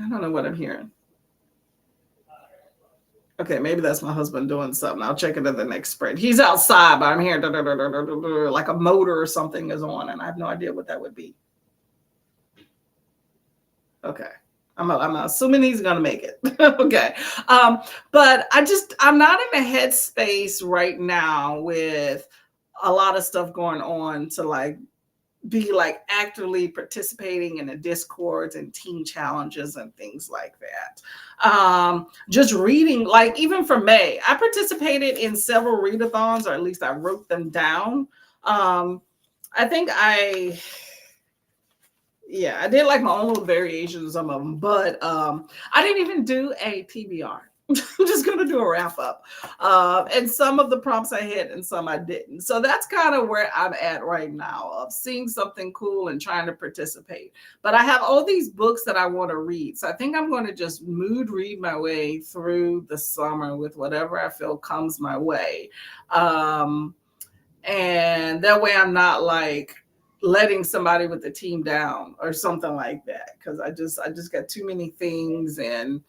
I don't know what I'm hearing. Okay, maybe that's my husband doing something. I'll check it in the next spread. He's outside, but I'm hearing like a motor or something is on, and I have no idea what that would be. Okay. I'm assuming he's gonna make it. Okay. But I'm not in a headspace right now with a lot of stuff going on to be actively participating in the discords and team challenges and things like that. Just reading, even for May, I participated in several readathons, or at least I wrote them down. I think I did my own little variations of them, but I didn't even do a TBR. I'm just going to do a wrap up. And some of the prompts I hit and some I didn't. So that's kind of where I'm at right now, of seeing something cool and trying to participate. But I have all these books that I want to read. So I think I'm going to just mood read my way through the summer with whatever I feel comes my way. And that way I'm not letting somebody with the team down or something like that. Because I just got too many things, and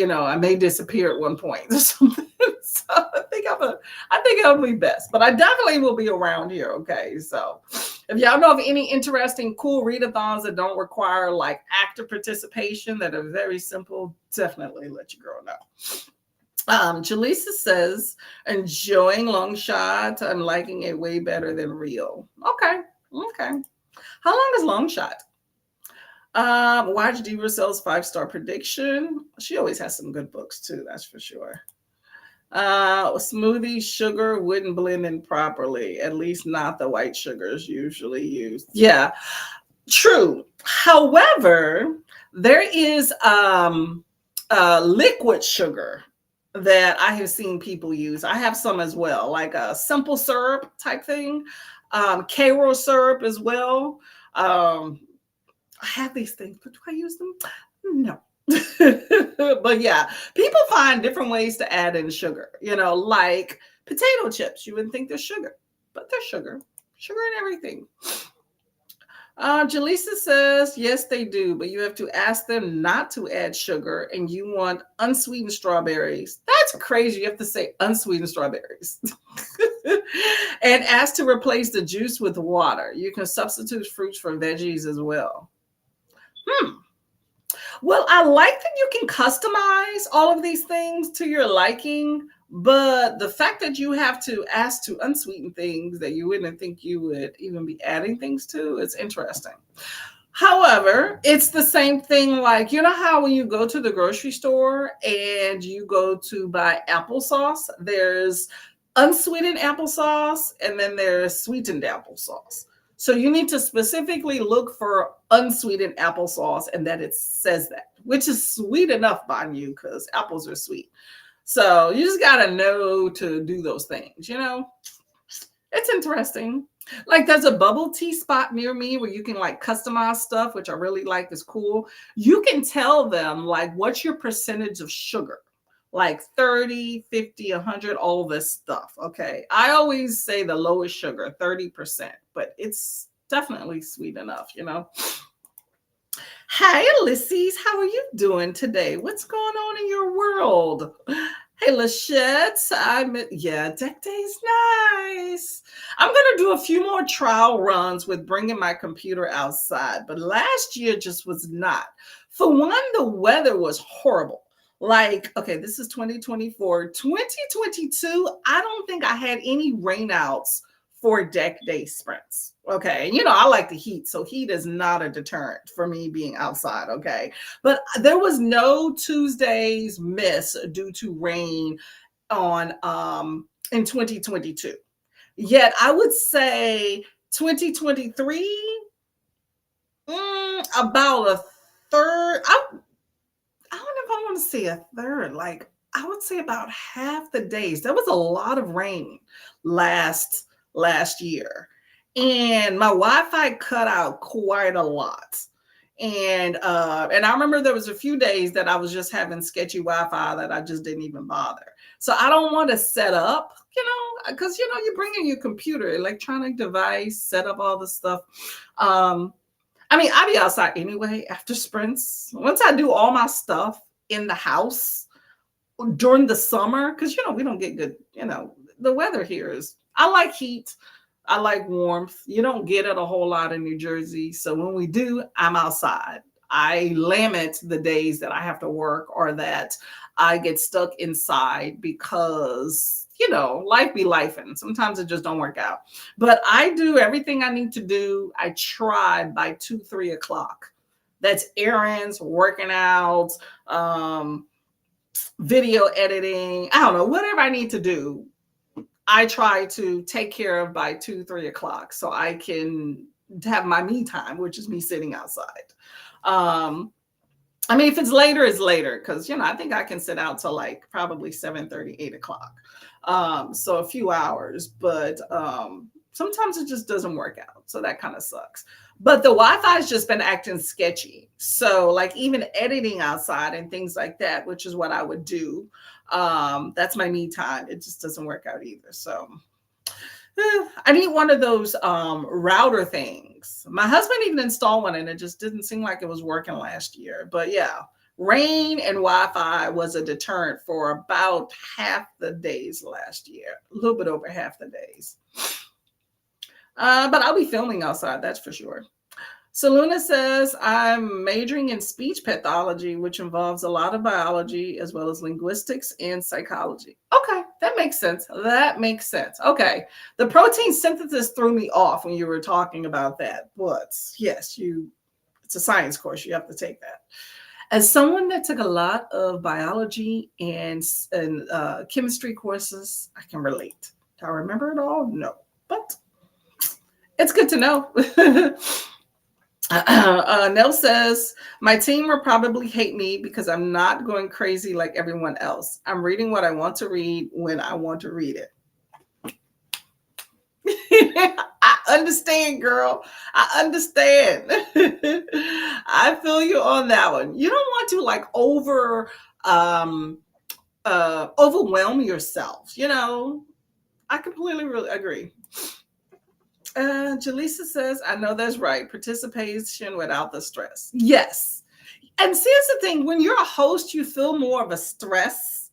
I may disappear at one point or something. So I think I'll be best, but I definitely will be around here. Okay. So if y'all know of any interesting, cool readathons that don't require active participation, that are very simple, definitely let your girl know. Jaleesa says, enjoying Long Shot. I'm liking it way better than Real. Okay. How long is Long Shot? Watch D. Roussel's 5-star prediction. She always has some good books too, that's for sure. Smoothie sugar wouldn't blend in properly, at least not the white sugars usually used. Yeah, true. However, there is liquid sugar that I have seen people use. I have some as well, like a simple syrup type thing. Karo syrup as well. I have these things, but do I use them? No. But yeah, people find different ways to add in sugar, like potato chips. You wouldn't think they're sugar, but they're sugar in everything. Jaleesa says, yes, they do, but you have to ask them not to add sugar, and you want unsweetened strawberries. That's crazy. You have to say unsweetened strawberries. And ask to replace the juice with water. You can substitute fruits for veggies as well. Well, I like that you can customize all of these things to your liking, but the fact that you have to ask to unsweeten things that you wouldn't think you would even be adding things to is interesting. However, it's the same thing how when you go to the grocery store and you go to buy applesauce, there's unsweetened applesauce and then there's sweetened applesauce. So you need to specifically look for unsweetened applesauce and that it says that, which is sweet enough by you because apples are sweet. So you just got to know to do those things, It's interesting. Like there's a bubble tea spot near me where you can like customize stuff, which I really like is cool. You can tell them like what's your percentage of sugar? Like 30, 50, 100, all this stuff. Okay. I always say the lowest sugar, 30%, but it's definitely sweet enough, you know. Hey, Ulysses, how are you doing today? What's going on in your world? Hey, Lachette, yeah, deck day's nice. I'm gonna do a few more trial runs with bringing my computer outside, but last year just was not. For one, the weather was horrible. Like, okay, this is 2024. 2022, I don't think I had any rainouts for deck day sprints. Okay. You know, I like the heat. So heat is not a deterrent for me being outside. Okay. But there was no Tuesdays miss due to rain on in 2022. Yet I would say 2023, about a third. I don't know if I want to say a third. Like I would say about half the days. There was a lot of rain last last year, and my Wi-Fi cut out quite a lot. And I remember there was a few days that I was just having sketchy Wi-Fi that I just didn't even bother. So I don't want to set up, you know, because you know you bring in your computer, electronic device, set up all the stuff. I mean, I be outside anyway after sprints. Once I do all my stuff in the house during the summer, because you know, we don't get good, you know, the weather here is I like heat. I like warmth. You don't get it a whole lot in New Jersey. So when we do, I'm outside. I limit the days that I have to work or that I get stuck inside because, you know, life be life and sometimes it just don't work out. But I do everything I need to do. I try by 2, 3 o'clock. That's errands, working out, video editing. I don't know, whatever I need to do. I try to take care of by 2, 3 o'clock so I can have my me time, which is me sitting outside. Um, I mean, if it's later, it's later because you know I think I can sit out till like probably 7:30, 8 o'clock. So a few hours, but sometimes it just doesn't work out. So that kind of sucks. But the Wi-Fi has just been acting sketchy. So like even editing outside and things like that, which is what I would do. That's my me time. It just doesn't work out either. So I need one of those router things. My husband even installed one and it just didn't seem like it was working last year. But yeah, rain and Wi-Fi was a deterrent for about half the days last year, a little bit over half the days. But I'll be filming outside, that's for sure. So Luna says, I'm majoring in speech pathology, which involves a lot of biology as well as linguistics and psychology. Okay, that makes sense. That makes sense. Okay. The protein synthesis threw me off when you were talking about that. But yes, it's a science course. You have to take that. As someone that took a lot of biology and chemistry courses, I can relate. Do I remember it all? No. But it's good to know. Nell says, my team will probably hate me because I'm not going crazy like everyone else. I'm reading what I want to read when I want to read it. I understand, girl. I understand. I feel you on that one. You don't want to like overwhelm yourself, you know. I completely really agree. Jaleesa says, I know that's right. Participation without the stress. Yes. And see, it's the thing, when you're a host, you feel more of a stress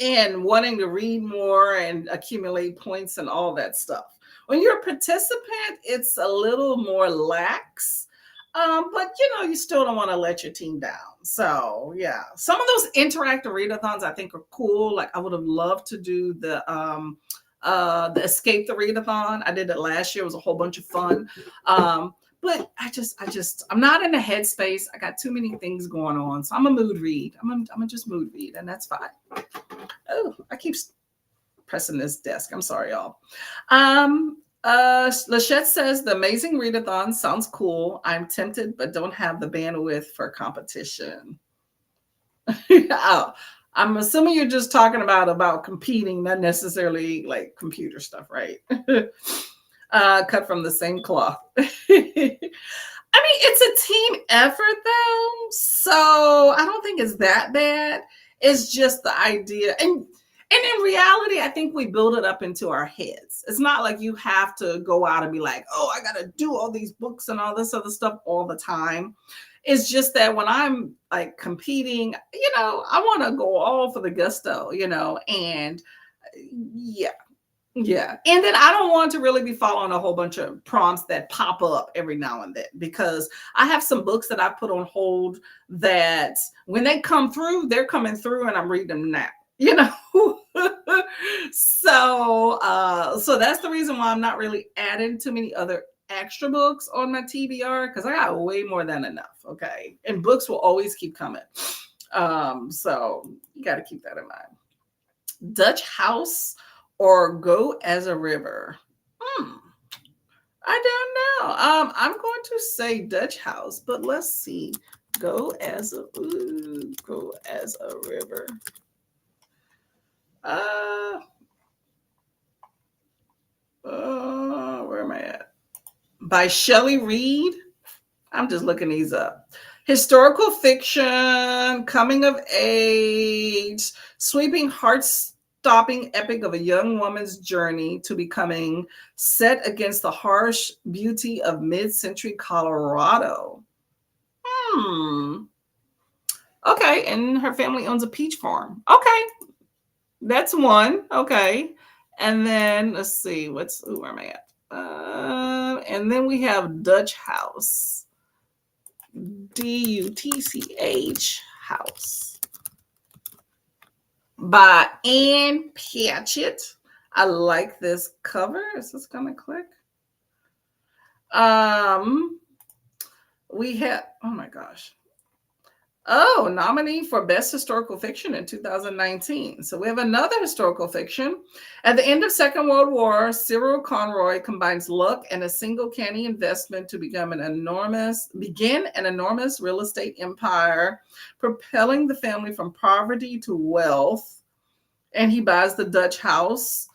and wanting to read more and accumulate points and all that stuff. When you're a participant, it's a little more lax. But you know, you still don't want to let your team down. So yeah, some of those interactive readathons I think are cool. Like I would have loved to do the Escape the Readathon. I did it last year. It was a whole bunch of fun. But I'm not in the headspace. I got too many things going on. So I'm a mood read. I'm a just mood read, and that's fine. Oh, I keep pressing this desk. I'm sorry, y'all. Lachette says the Amazing Readathon sounds cool. I'm tempted, but don't have the bandwidth for competition. Oh, I'm assuming you're just talking about competing, not necessarily like computer stuff, right? Cut from the same cloth. I mean, it's a team effort though, so I don't think it's that bad. It's just the idea, and in reality, I think we build it up into our heads. It's not like you have to go out and be like, oh, I got to do all these books and all this other stuff all the time. It's just that when I'm like competing, I want to go all for the gusto, and yeah, yeah. And then I don't want to really be following a whole bunch of prompts that pop up every now and then, because I have some books that I put on hold that when they come through, they're coming through and I'm reading them now. You know, so that's the reason why I'm not really adding too many other extra books on my TBR, because I got way more than enough. Okay, and books will always keep coming. So you got to keep that in mind. Dutch House or Go as a River? I don't know. I'm going to say Dutch House, but let's see. Go as a River. Where am I at? By Shelley Reed. I'm just looking these up. Historical fiction, coming of age, sweeping heart-stopping epic of a young woman's journey to becoming, set against the harsh beauty of mid-century Colorado. Okay, and her family owns a peach farm. Okay, that's one. Okay, and then let's see, where am I at? And then we have Dutch House. Dutch House by Ann Patchett. I like this cover. Is this gonna click? We have, oh my gosh. Oh, nominee for Best Historical Fiction in 2019. So we have another historical fiction. At the end of Second World War, Cyril Conroy combines luck and a single canny investment to begin an enormous real estate empire, propelling the family from poverty to wealth. And he buys the Dutch House,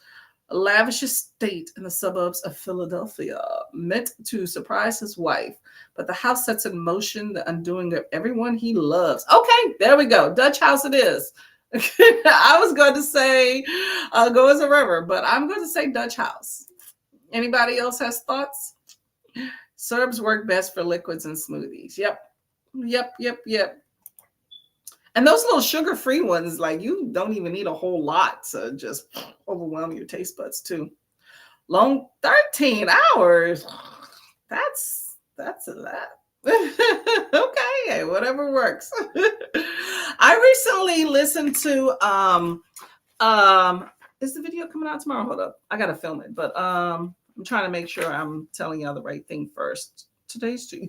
a lavish estate in the suburbs of Philadelphia, meant to surprise his wife. But the house sets in motion the undoing of everyone he loves. Okay, there we go. Dutch House it is. I was going to say Go as a River, but I'm going to say Dutch House. Anybody else has thoughts? Serbs work best for liquids and smoothies. Yep. And those little sugar-free ones, like, you don't even need a whole lot to just overwhelm your taste buds too. Long 13 hours. That's a lot. Okay, whatever works. I recently listened to is the video coming out tomorrow? Hold up. I gotta film it, but I'm trying to make sure I'm telling y'all the right thing first.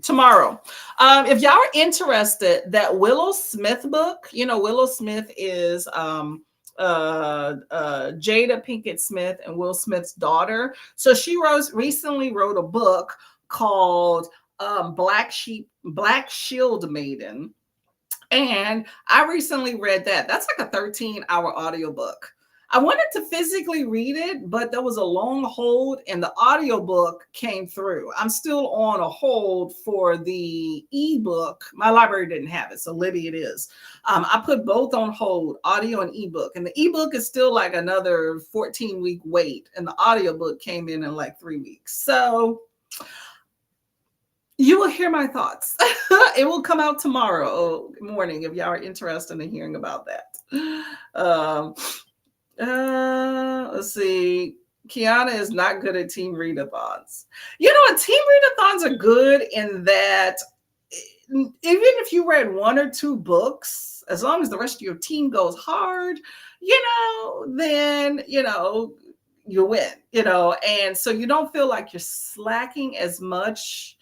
Tomorrow. If y'all are interested, that Willow Smith book, Willow Smith is Jada Pinkett Smith and Will Smith's daughter. So she recently wrote a book called Black Shield Maiden. And I recently read that. That's like a 13-hour audiobook. I wanted to physically read it, but there was a long hold and the audiobook came through. I'm still on a hold for the ebook. My library didn't have it, so Libby it is. I put both on hold, audio and ebook. And the ebook is still like another 14-week wait. And the audiobook came in like 3 weeks. So you will hear my thoughts. It will come out tomorrow morning if y'all are interested in hearing about that. Let's see. Kiana is not good at team readathons. Team readathons are good in that even if you read one or two books, as long as the rest of your team goes hard, then you win, and so you don't feel like you're slacking as much.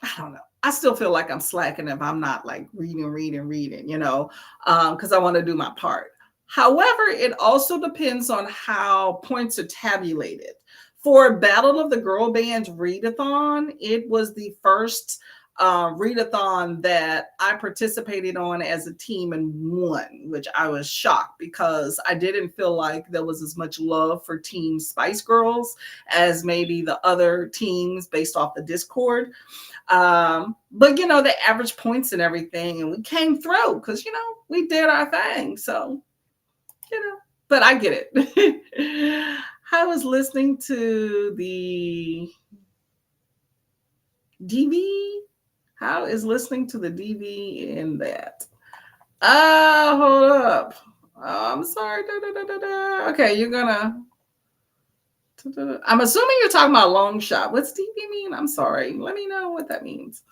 I don't know. I still feel like I'm slacking if I'm not like reading, because I want to do my part. However, it also depends on how points are tabulated. For Battle of the Girl Bands readathon, it was the first readathon that I participated on as a team and won, which I was shocked because I didn't feel like there was as much love for Team Spice Girls as maybe the other teams based off the Discord. But the average points and everything, and we came through because we did our thing. So, but I get it. I was listening to the DV. How is listening to the DV in that? Hold up. I'm sorry. Okay, you're gonna. I'm assuming you're talking about long shot. What's DV mean? I'm sorry. Let me know what that means.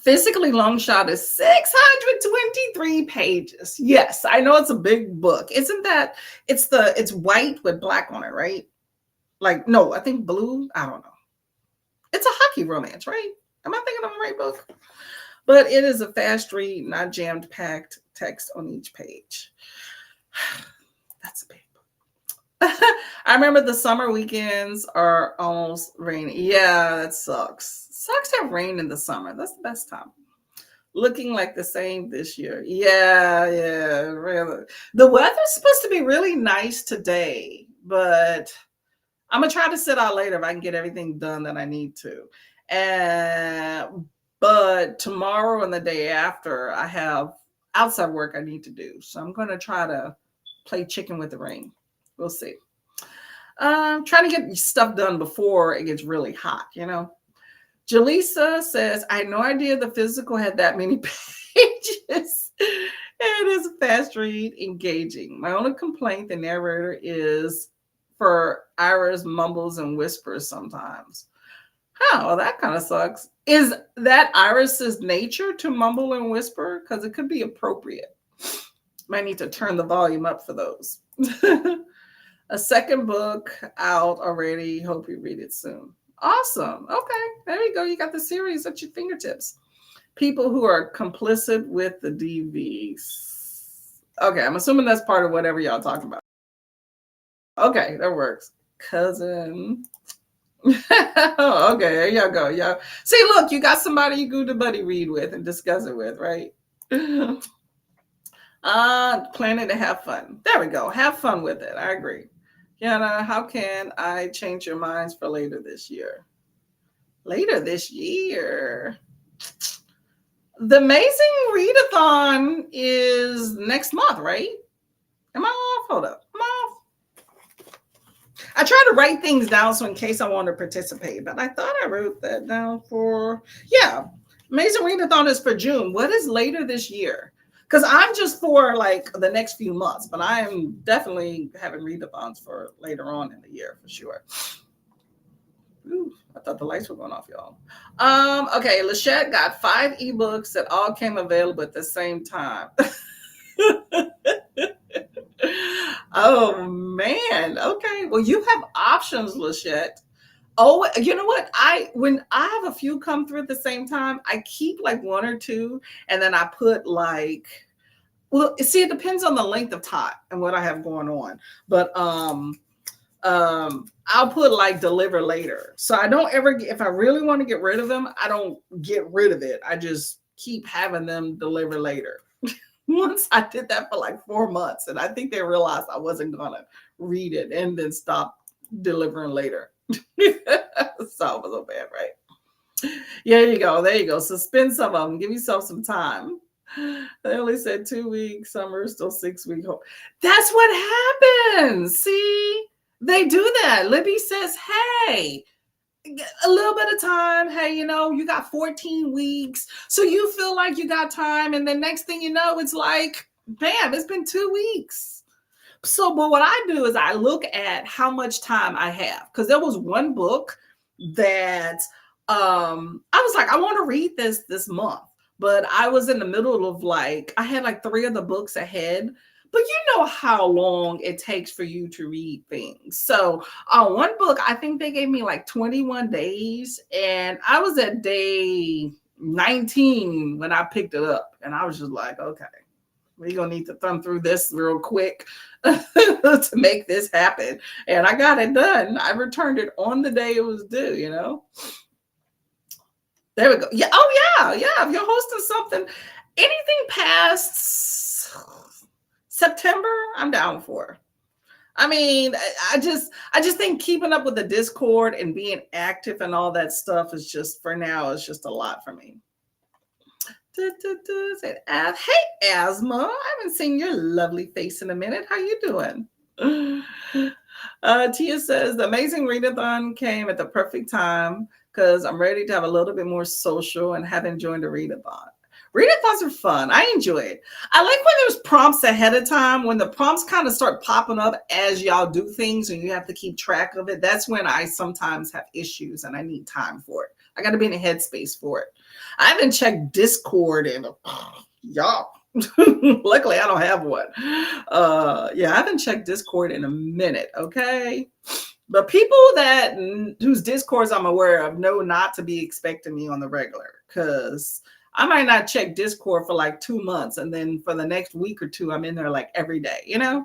Physically Long Shot is 623 pages. Yes, I know it's a big book. Isn't that it's white with black on it, right? Like, no, I think blue. I don't know. It's a hockey romance, right? Am I thinking of the right book? But it is a fast read, not jammed packed text on each page. That's a big book. I remember the summer weekends are almost rainy. Yeah, that sucks. Sucks to have rain in the summer. That's the best time. Looking like the same this year. Yeah, really. The weather's supposed to be really nice today, but I'm gonna try to sit out later if I can get everything done that I need to. But tomorrow and the day after, I have outside work I need to do. So I'm gonna try to play chicken with the rain. We'll see. Trying to get stuff done before it gets really hot, Jaleesa says, I had no idea the physical had that many pages. It is a fast read, engaging. My only complaint, the narrator, is for Iris mumbles and whispers sometimes. Well, that kind of sucks. Is that Iris's nature to mumble and whisper? Because it could be appropriate. Might need to turn the volume up for those. A second book out already. Hope you read it soon. Awesome. Okay, there you go. You got the series at your fingertips. People who are complicit with the DVs. Okay, I'm assuming that's part of whatever y'all talking about. Okay, that works. Cousin. Okay, there y'all go. Y'all see, look, you got somebody you go to buddy read with and discuss it with, right? Planning to have fun. There we go. Have fun with it. I agree. Yana, how can I change your minds for later this year? Later this year. The Amazing Readathon is next month, right? Am I off? Hold up. I'm off. I try to write things down so in case I want to participate, but I thought I wrote that down for, Amazing Readathon is for June. What is later this year? Because I'm just for like the next few months, but I am definitely having readathons for later on in the year for sure. Ooh, I thought the lights were going off, y'all. Okay, Lachette got 5 ebooks that all came available at the same time. Oh man. Okay. Well, you have options, Lachette. Oh, you know what? When I have a few come through at the same time, I keep like 1 or 2, and then I put like, well, see, it depends on the length of time and what I have going on. But I'll put like deliver later. So I don't ever if I really want to get rid of them, I don't get rid of it. I just keep having them deliver later. Once I did that for like 4 months, and I think they realized I wasn't gonna read it and then stop delivering later. So it was so bad, right? Yeah, there you go. Suspend some of them. Give yourself some time. They only said 2 weeks. Some are still 6 weeks. That's what happens. See, they do that. Libby says, hey, a little bit of time. Hey, you got 14 weeks. So you feel like you got time. And the next thing you know, it's like, bam, it's been 2 weeks. So, but what I do is I look at how much time I have. Because there was one book that I was like, I want to read this month. But I was in the middle of I had like 3 of the books ahead. But you know how long it takes for you to read things. So on one book, I think they gave me like 21 days. And I was at day 19 when I picked it up. And I was just like, okay, we're going to need to thumb through this real quick to make this happen. And I got it done. I returned it on the day it was due, There we go. Yeah. Oh yeah. Yeah. If you're hosting something, anything past September, I'm down for. I mean, I just think keeping up with the Discord and being active and all that stuff is just for now is just a lot for me. Said, hey, Asthma, I haven't seen your lovely face in a minute. How you doing? Tia says the amazing readathon came at the perfect time because I'm ready to have a little bit more social and haven't joined a readathon. Readathons are fun. I enjoy it. I like when there's prompts ahead of time. When the prompts kind of start popping up as y'all do things and you have to keep track of it. That's when I sometimes have issues and I need time for it. I got to be in a headspace for it. I haven't checked Discord in y'all. Luckily, I don't have one. Yeah, I haven't checked Discord in a minute. Okay, but people that whose Discords I'm aware of know not to be expecting me on the regular because I might not check Discord for like 2 months, and then for the next week or two, I'm in there like every day. You know.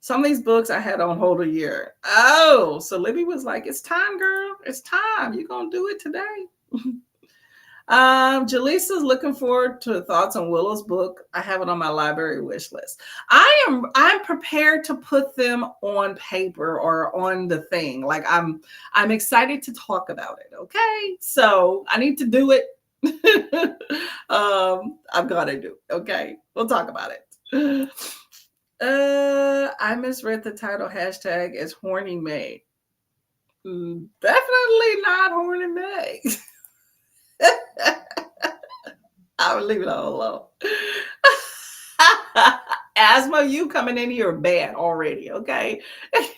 Some of these books I had on hold a year. Oh, so Libby was like, "It's time, girl. It's time. You're gonna do it today." Jaleesa's looking forward to thoughts on Willow's book. I have it on my library wish list. I'm prepared to put them on paper or on the thing. Like I'm excited to talk about it. Okay. So I need to do it. I've got to do it. Okay. We'll talk about it. I misread the title hashtag as horny May. Definitely not horny May. I would leave it all alone. Asthma, you coming in here bad already, okay?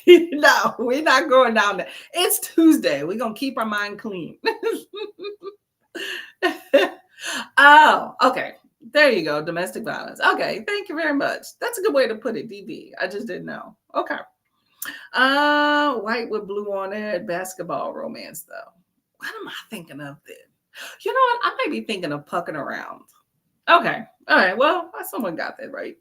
No, we're not going down there. It's Tuesday. We're going to keep our mind clean. Oh, okay. There you go. Domestic violence. Okay. Thank you very much. That's a good way to put it, DB. I just didn't know. Okay. White with blue on it. Basketball romance, though. What am I thinking of then? You know what? I might be thinking of Pucking Around. Okay. All right. Well, someone got that right.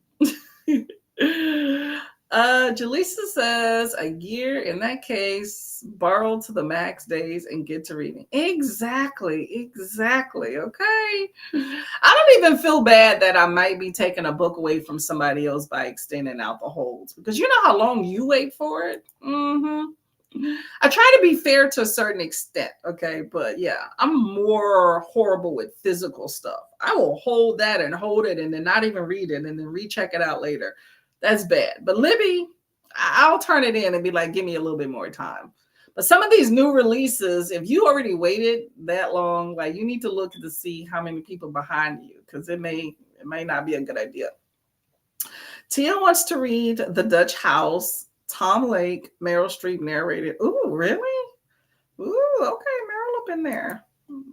Jaleesa says a year in that case, borrow to the max days and get to reading. Exactly. Okay. I don't even feel bad that I might be taking a book away from somebody else by extending out the holds because you know how long you wait for it. I try to be fair to a certain extent, okay? But yeah, I'm more horrible with physical stuff. I will hold that and hold it and then not even read it and then recheck it out later. That's bad. But Libby, I'll turn it in and be like, give me a little bit more time. But some of these new releases, if you already waited that long, like you need to look to see how many people behind you because it may not be a good idea. Tia wants to read The Dutch House. Tom Lake, Meryl Streep narrated. Ooh, really? Ooh, okay, Meryl up in there.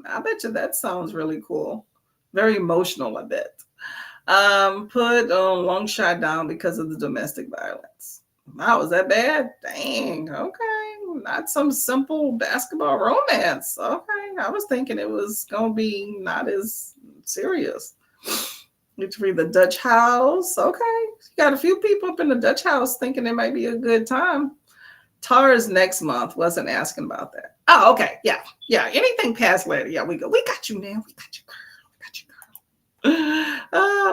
I bet you that sounds really cool. Very emotional, I bet. Put Long Shot down because of the domestic violence. Wow, is that bad? Dang, okay. Not some simple basketball romance. Okay, I was thinking it was going to be not as serious. Need to read The Dutch House. Okay. You got a few people up in the Dutch House thinking it might be a good time. Tara's next month. Wasn't asking about that. Oh, okay. Yeah. Yeah. Anything past later. Yeah, we go. We got you now. We got you, girl. We got you, girl.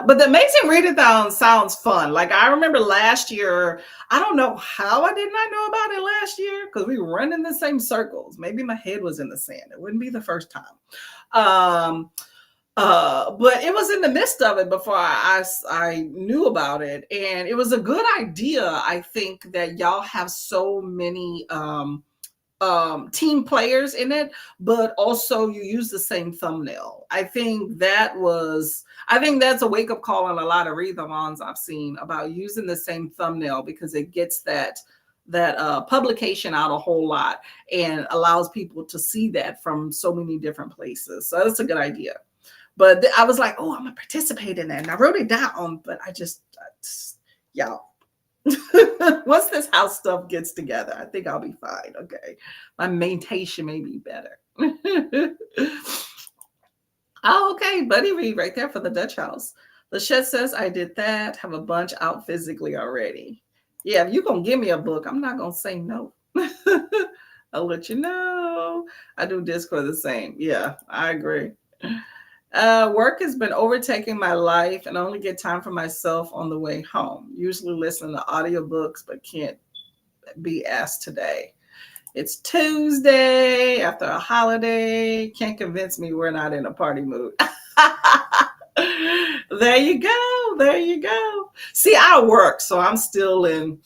But the Amazing Readathon sounds fun. Like I remember last year, I don't know how I did not know about it last year because we were running the same circles. Maybe my head was in the sand. It wouldn't be the first time. But it was in the midst of it before I knew about it, and it was a good idea. I think that y'all have so many team players in it, but also you use the same thumbnail. I think that's a wake up call on a lot of readathons I've seen about using the same thumbnail because it gets that publication out a whole lot and allows people to see that from so many different places. So that's a good idea. But I was like, oh, I'm going to participate in that. And I wrote it down, but I just y'all. Once this house stuff gets together, I think I'll be fine. Okay. My mentation may be better. Oh, okay. Buddy read right there for the Dutch House. Lachette says, I did that. Have a bunch out physically already. Yeah, if you're going to give me a book, I'm not going to say no. I'll let you know. I do Discord the same. Yeah, I agree. Work has been overtaking my life and I only get time for myself on the way home. Usually listening to audiobooks, but can't be asked today. It's Tuesday after a holiday. Can't convince me we're not in a party mood. There you go. There you go. See, I work, so I'm still in.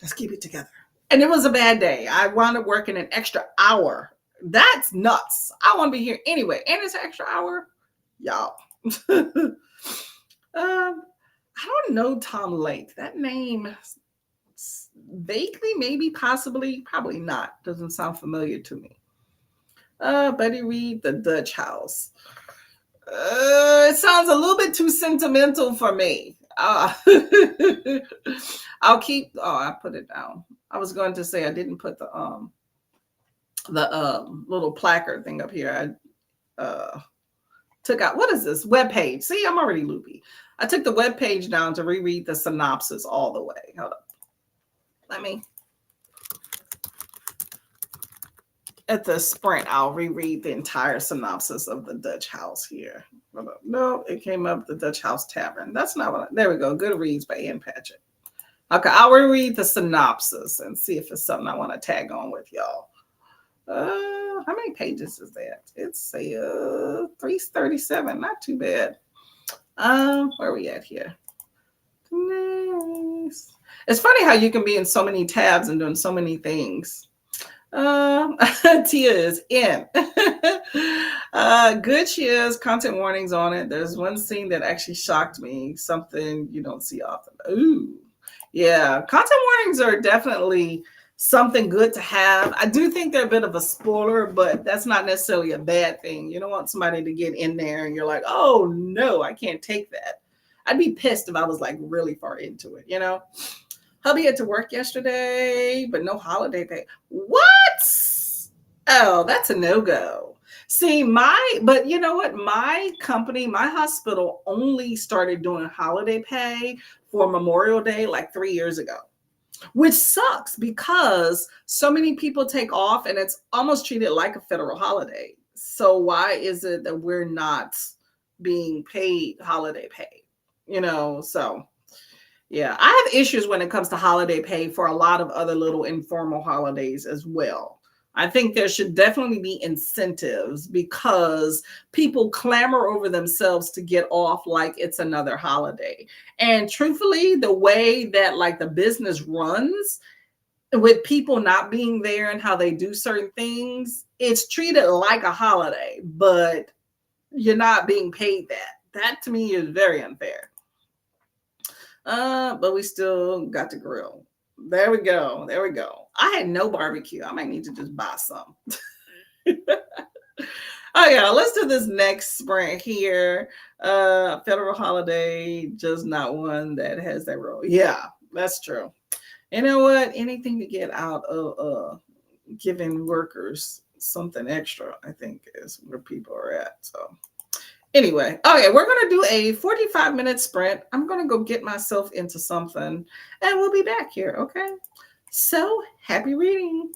Let's keep it together. And it was a bad day. I wound up working an extra hour. That's nuts. I want to be here anyway. And it's an extra hour. Y'all. I don't know Tom Lake. That name vaguely, maybe, possibly, probably not. Doesn't sound familiar to me. Buddy Reed, The Dutch House. It sounds a little bit too sentimental for me. I'll keep. Oh, I put it down. I was going to say I didn't put the little placard thing up here. I took out, what is this web page? See, I'm already loopy. I took the web page down to reread the synopsis all the way. Hold up. Let me. At the sprint, I'll reread the entire synopsis of the Dutch House here. No, it came up the Dutch House Tavern. That's not what. There we go. Goodreads by Ann Patchett. Okay, I'll reread the synopsis and see if it's something I want to tag on with y'all. How many pages is that? It's a 337. Not too bad. Where are we at here? Nice. It's funny how you can be in so many tabs and doing so many things. Tia is in. Good cheers, content warnings on it. There's one scene that actually shocked me, something you don't see often. Ooh, yeah, content warnings are definitely something good to have. I do think they're a bit of a spoiler, but that's not necessarily a bad thing. You don't want somebody to get in there and you're like, oh no, I can't take that. I'd be pissed if I was like really far into it, you know? Hubby had to work yesterday, but no holiday pay. What? Oh, that's a no-go. See, but you know what? My company, my hospital only started doing holiday pay for Memorial Day like 3 years ago, which sucks because so many people take off and it's almost treated like a federal holiday. So why is it that we're not being paid holiday pay? You know, so yeah, I have issues when it comes to holiday pay for a lot of other little informal holidays as well. I think there should definitely be incentives because people clamor over themselves to get off like it's another holiday. And truthfully, the way that like the business runs with people not being there and how they do certain things, it's treated like a holiday, but you're not being paid that. That to me is very unfair. But we still got to grill. There we go. There we go. I had no barbecue. I might need to just buy some. Oh yeah, let's do this next sprint here. Federal holiday, just not one that has that role. Yeah, that's true. You know what? Anything to get out of giving workers something extra, I think is where people are at. So anyway, okay, we're going to do a 45-minute sprint. I'm going to go get myself into something and we'll be back here, okay? So happy reading.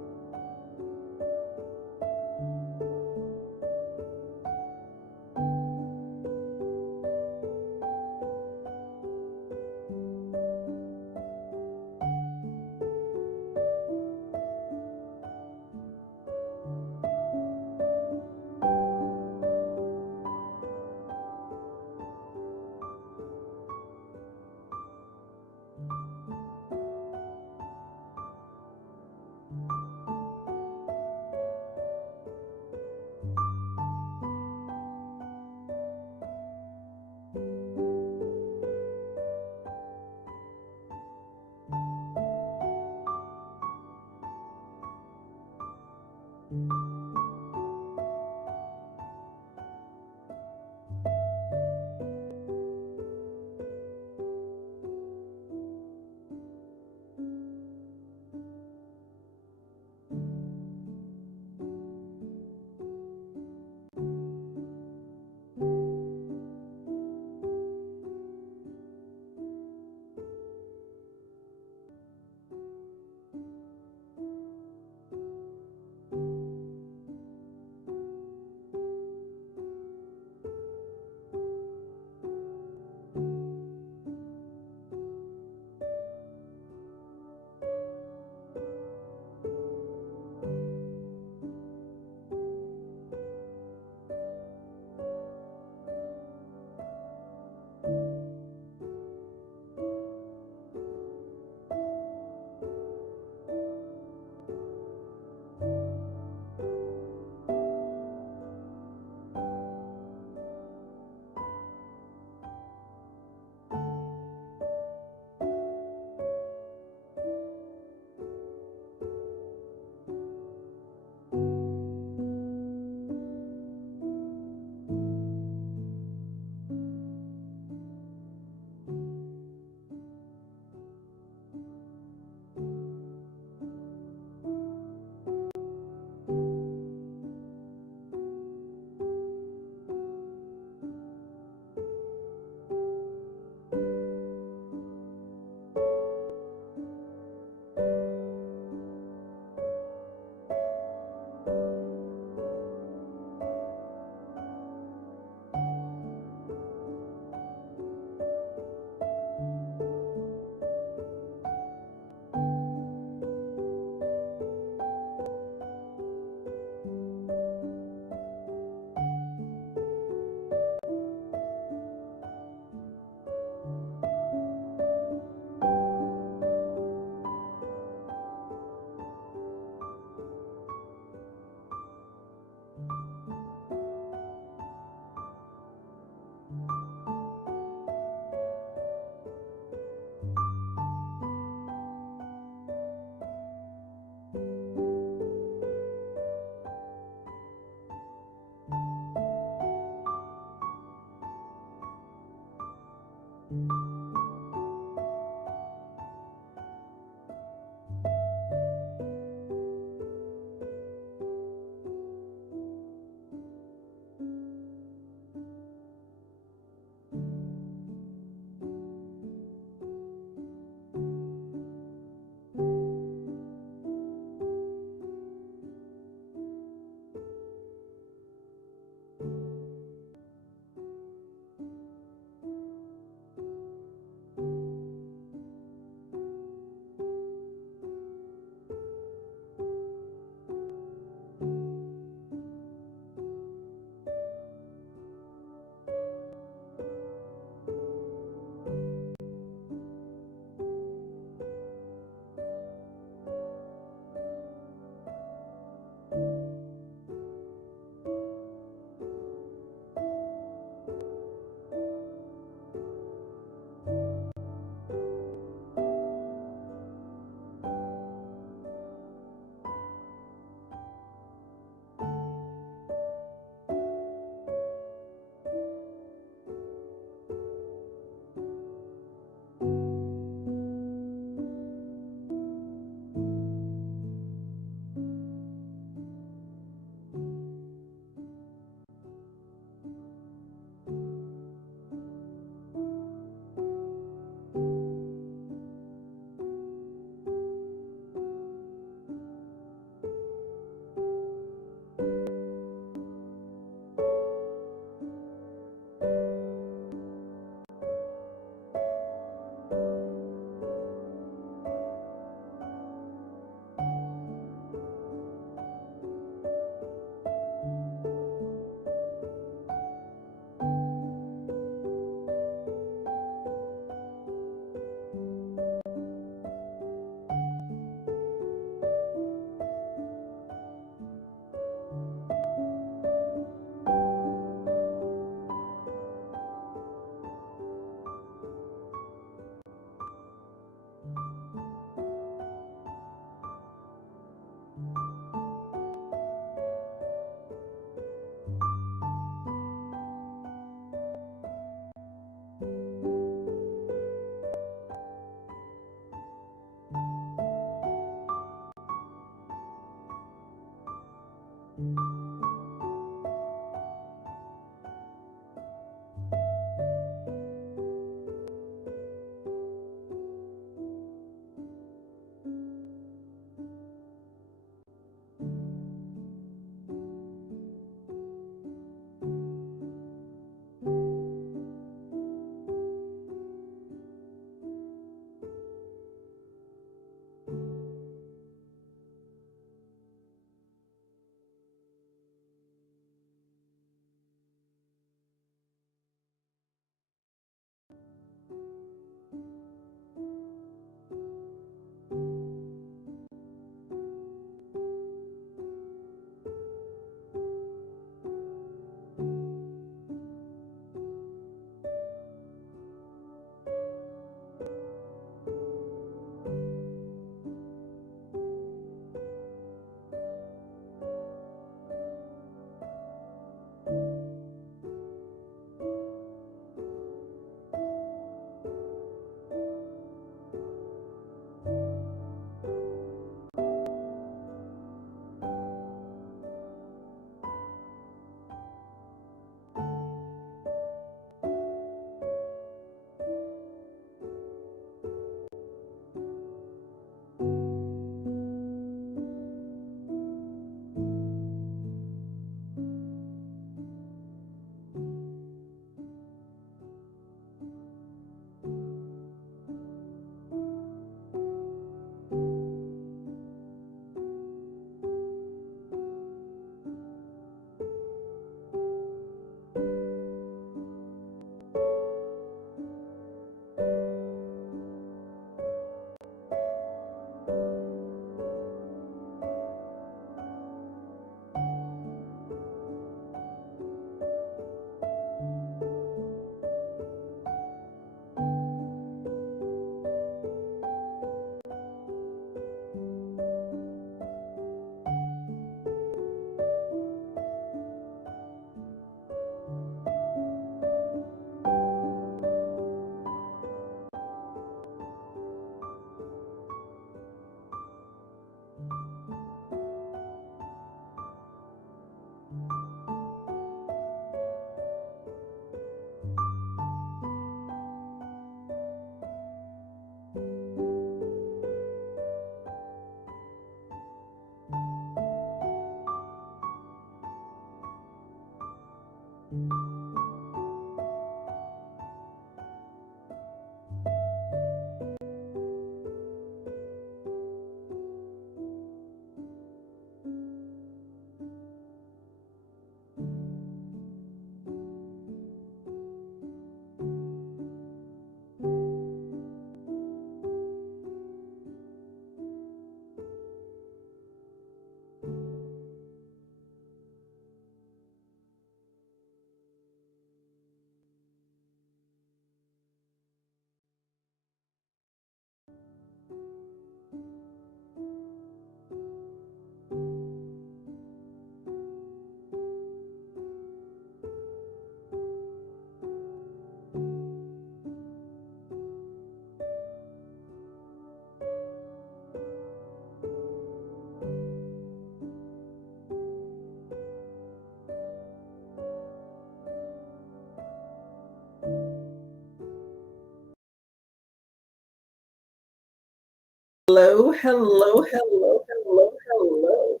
Hello, hello, hello, hello, hello.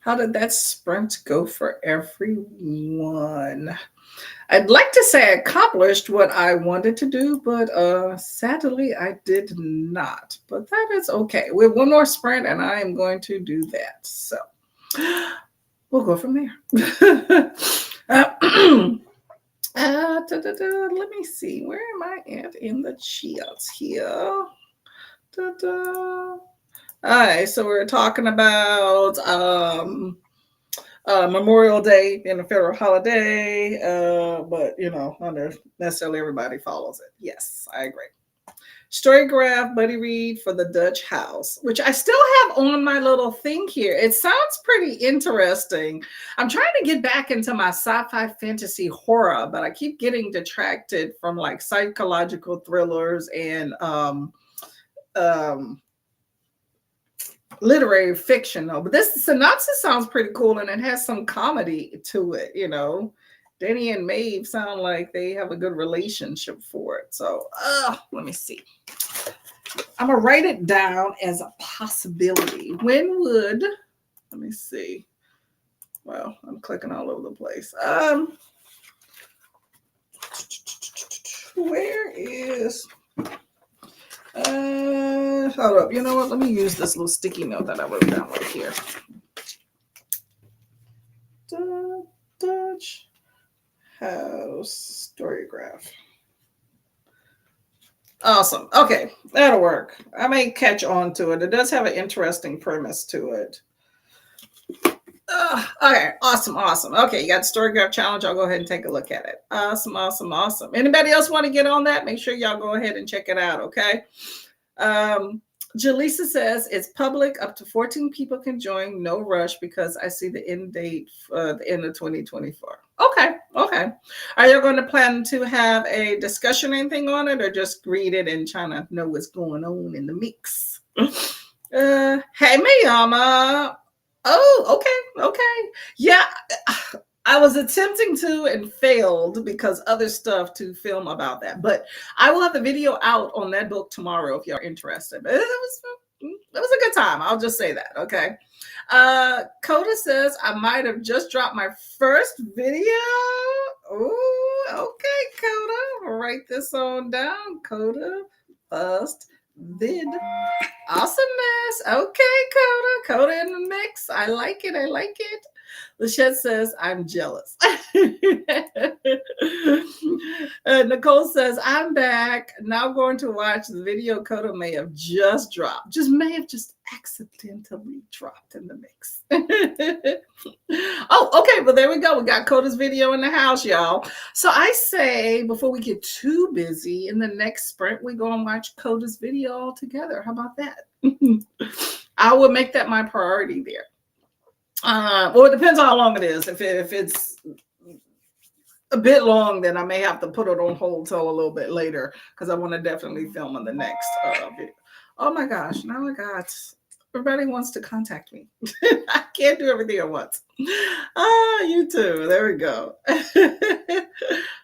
How did that sprint go for everyone? I'd like to say I accomplished what I wanted to do, but sadly I did not. But that is okay. We have one more sprint and I am going to do that. So we'll go from there. Let me see. Where am I at in the chats here? All right, so we're talking about Memorial Day being a federal holiday, but not necessarily everybody follows it. Yes, I agree. Storygraph Buddy Read for the Dutch House, which I still have on my little thing here. It sounds pretty interesting. I'm trying to get back into my sci-fi fantasy horror, but I keep getting detracted from like psychological thrillers and literary fiction though. But this synopsis sounds pretty cool and it has some comedy to it. Danny and Maeve sound like they have a good relationship for it. So let me see. I'm gonna write it down as a possibility. Let me see. Well, I'm clicking all over the place. Where is hold up. You know what? Let me use this little sticky note that I wrote down right here. Dutch House Storygraph. Awesome. Okay, that'll work. I may catch on to it. It does have an interesting premise to it. Okay, awesome. Okay, you got the Storygraph Challenge. I'll go ahead and take a look at it. Awesome. Anybody else want to get on that? Make sure y'all go ahead and check it out, okay? Jaleesa says it's public. Up to 14 people can join. No rush because I see the end date for the end of 2024. Okay. Are you going to plan to have a discussion or anything on it or just read it and trying to know what's going on in the mix? Hey, Miyama. Oh, okay. Yeah, I was attempting to and failed because other stuff to film about that. But I will have the video out on that book tomorrow if you're interested. But it was a good time. I'll just say that. Okay. Coda says I might have just dropped my first video. Oh, okay, Coda. I'll write this on down. Coda first vid. Awesomeness. Okay, Coda in the mix. I like it. Lachette says, I'm jealous. Nicole says, I'm back. Now going to watch the video Coda may have just dropped. May have accidentally dropped in the mix. Oh, okay. Well, there we go. We got Coda's video in the house, y'all. So I say, before we get too busy, in the next sprint, we go and watch Coda's video all together. How about that? I will make that my priority there. Well, it depends on how long it is. If it's a bit long, then I may have to put it on hold till a little bit later because I want to definitely film on the next video. Oh my gosh! Now I got everybody wants to contact me. I can't do everything at once. You too. There we go.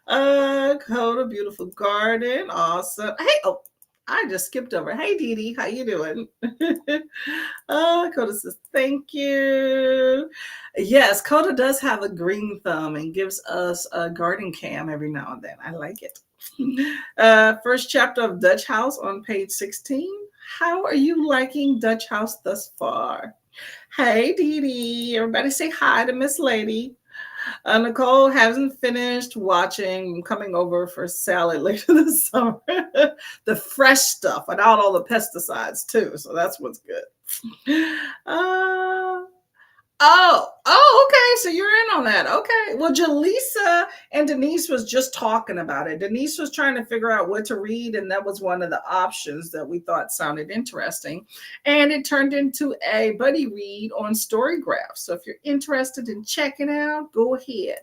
Coda, beautiful garden, awesome. Hey, I just skipped over. Hey, Dee Dee, how you doing? Coda says, thank you. Yes, Coda does have a green thumb and gives us a garden cam every now and then. I like it. First chapter of Dutch House on page 16. How are you liking Dutch House thus far? Hey, Dee Dee. Everybody say hi to Miss Lady. Nicole hasn't finished watching. I'm coming over for salad later this summer. The fresh stuff without all the pesticides, too. So that's what's good. Uh, okay. So you're in on that. Okay. Well, Jaleesa and Denise was just talking about it. Denise was trying to figure out what to read, and that was one of the options that we thought sounded interesting. And it turned into a buddy read on Storygraph. So if you're interested in checking out, go ahead.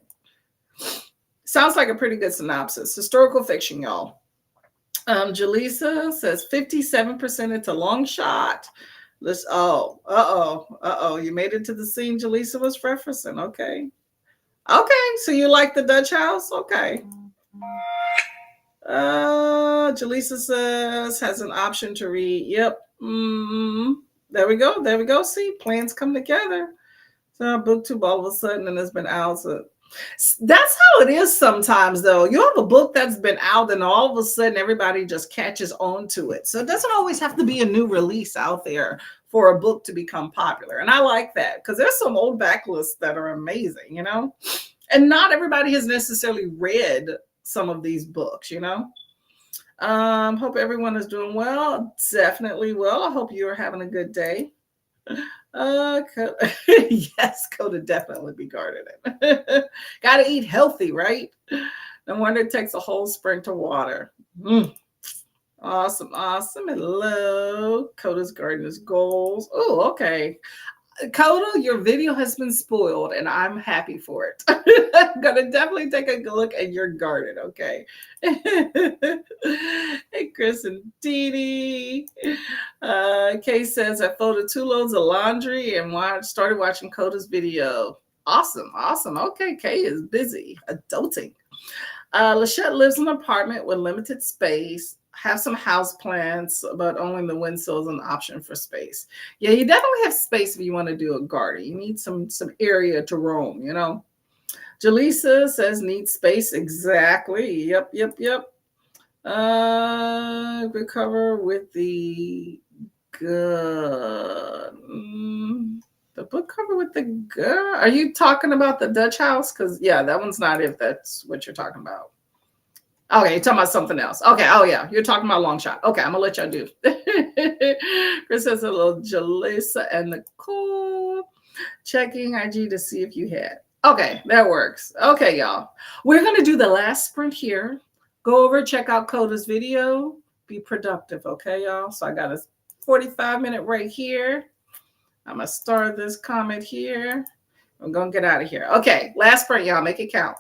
Sounds like a pretty good synopsis. Historical fiction, y'all. Jaleesa says 57% into Long Shot. Let's you made it to the scene Jaleesa was referencing. Okay, so you like the Dutch House? Okay. Jaleesa says has an option to read. Yep. There we go. See, plans come together. So BookTube all of a sudden and it's been out. So that's how it is sometimes, though. You have a book that's been out, and all of a sudden, everybody just catches on to it. So it doesn't always have to be a new release out there for a book to become popular. And I like that because there's some old backlists that are amazing, and not everybody has necessarily read some of these books, Hope everyone is doing well. Definitely well. I hope you're having a good day. Yes, Coda definitely be gardening. Gotta eat healthy, right? No wonder it takes a whole spring to water. Awesome. Hello, Coda's gardener's goals. Oh, okay. Coda, your video has been spoiled, and I'm happy for it. I'm gonna definitely take a look at your garden, okay? Hey, Chris and Dee Dee. Kay says I folded 2 loads of laundry and started watching Coda's video. Awesome. Okay, Kay is busy adulting. Lachette lives in an apartment with limited space. Have some house plants, but only the windowsill is an option for space. Yeah, you definitely have space if you want to do a garden. You need some area to roam, Jaleesa says need space. Exactly. Yep. Recover with the good. The book cover with the good. Are you talking about the Dutch House? Because yeah, that one's not if that's what you're talking about. Okay, you're talking about something else. Okay, oh yeah, you're talking about Long Shot. Okay, I'm gonna let y'all do. Chris says hello, Jaleesa and Nicole. Checking IG to see if you had. Okay, that works. Okay, y'all. We're gonna do the last sprint here. Go over, check out Coda's video. Be productive, okay, y'all? So I got a 45-minute right here. I'm gonna start this comment here. I'm gonna get out of here. Okay, last sprint, y'all. Make it count.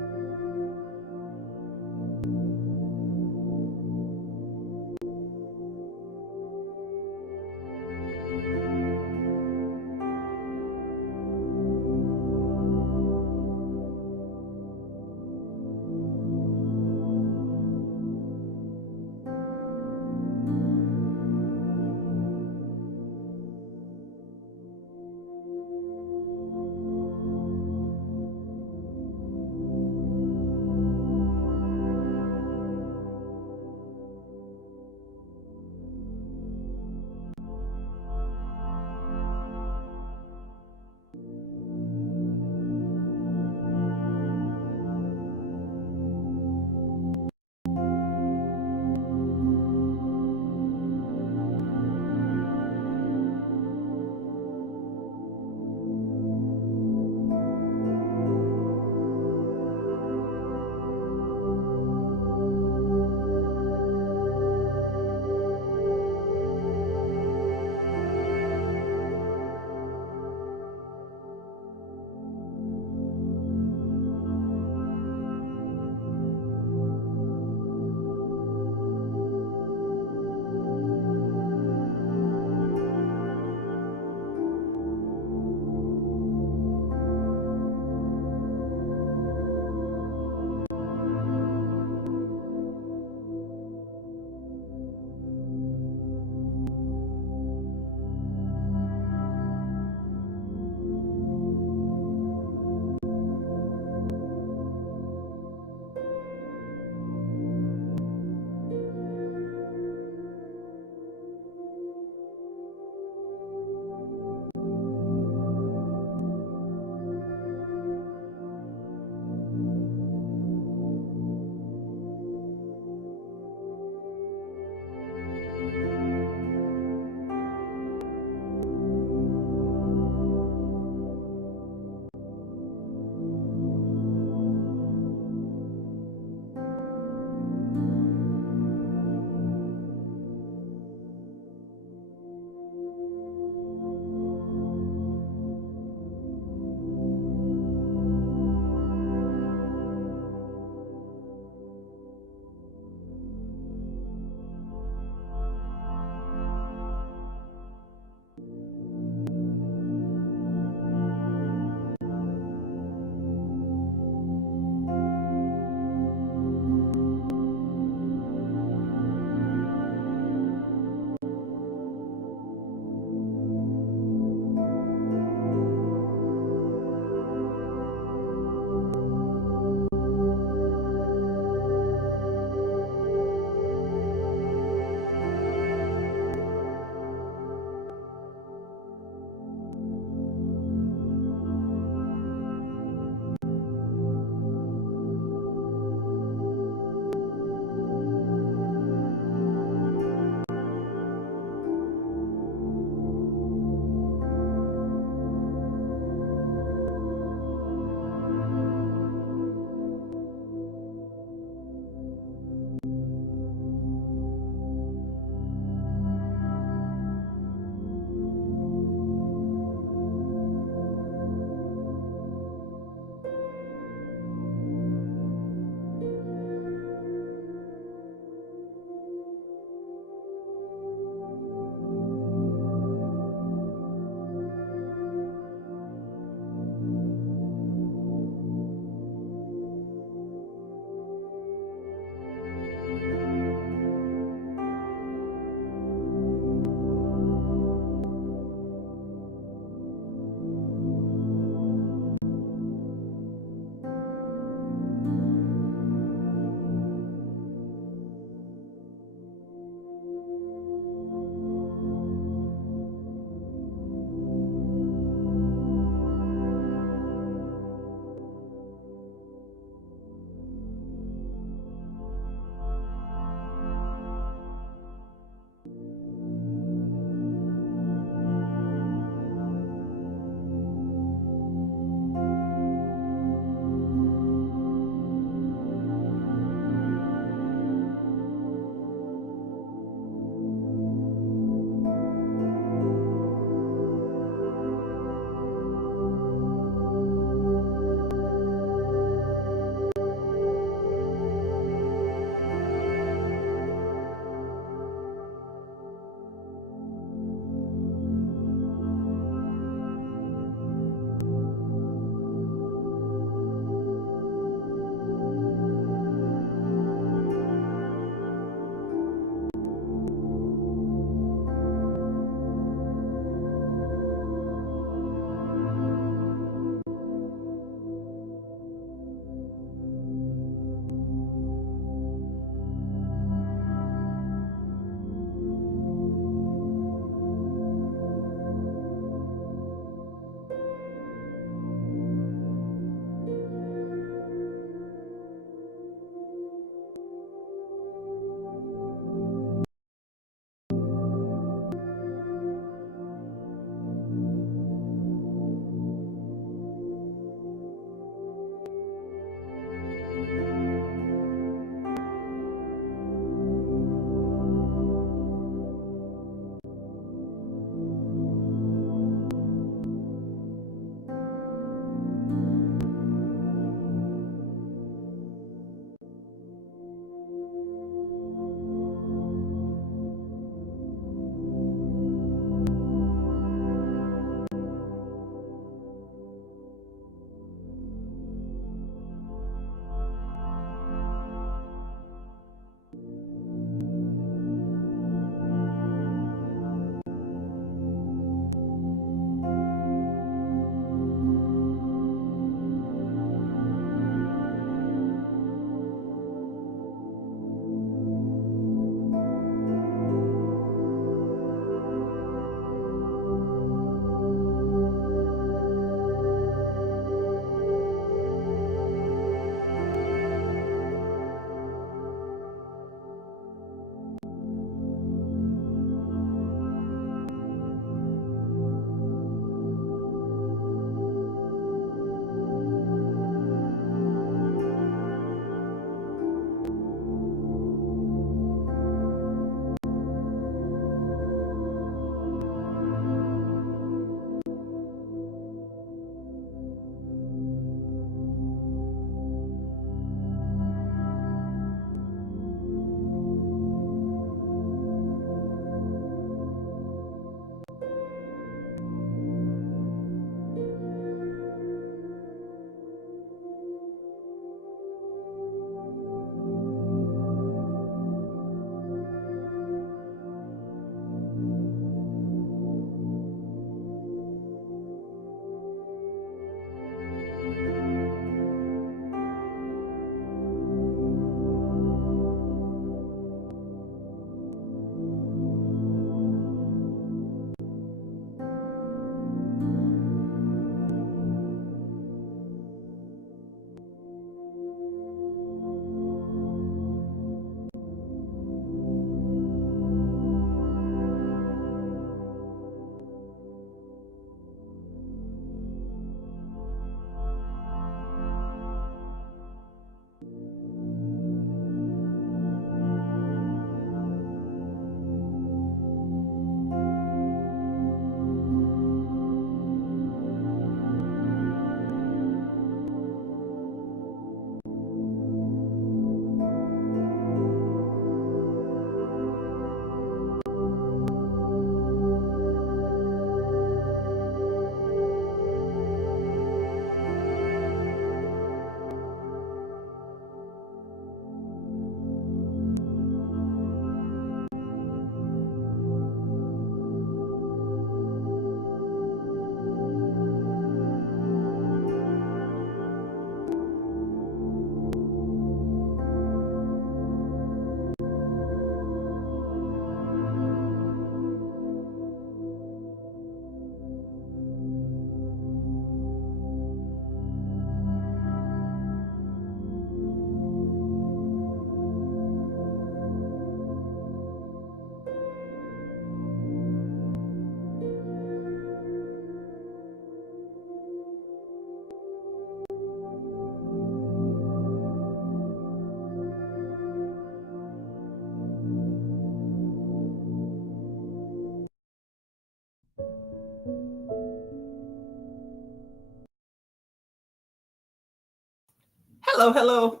Hello.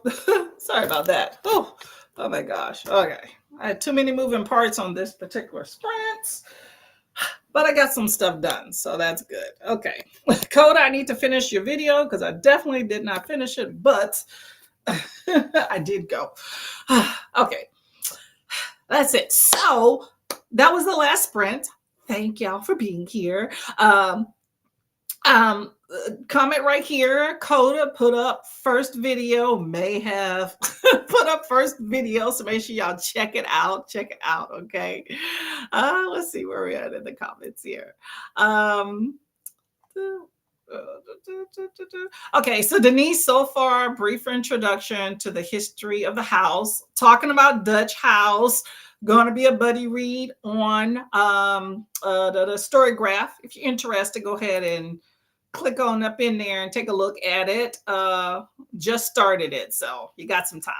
Sorry about that. Oh my gosh. Okay. I had too many moving parts on this particular sprint, but I got some stuff done, so that's good. Okay. Coda, I need to finish your video because I definitely did not finish it, but I did go. Okay. That's it. So that was the last sprint. Thank y'all for being here. Comment right here. Coda put up first video, may have put up first video, so make sure y'all check it out. Okay. Let's see where we're at in the comments here. Okay, so Denise, so far, brief introduction to the history of the house, talking about Dutch House. Going to be a buddy read on the story graph. If you're interested, go ahead and click on up in there and take a look at it. Just started it, so you got some time.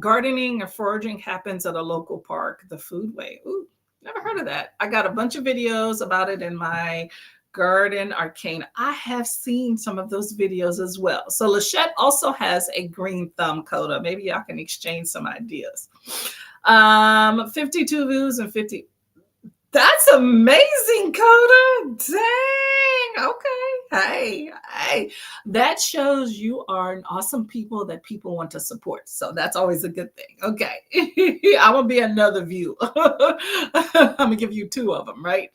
Gardening or foraging happens at a local park, the Foodway. Ooh, never heard of that. I got a bunch of videos about it in my Garden Arcane. I have seen some of those videos as well. So Lachette also has a green thumb, Coda. Maybe y'all can exchange some ideas. 52 views and 50. That's amazing, Coda. Dang. Okay. Hey, that shows you are an awesome people that people want to support. So that's always a good thing. Okay. I will be another view. I'm going to give you 2 of them, right?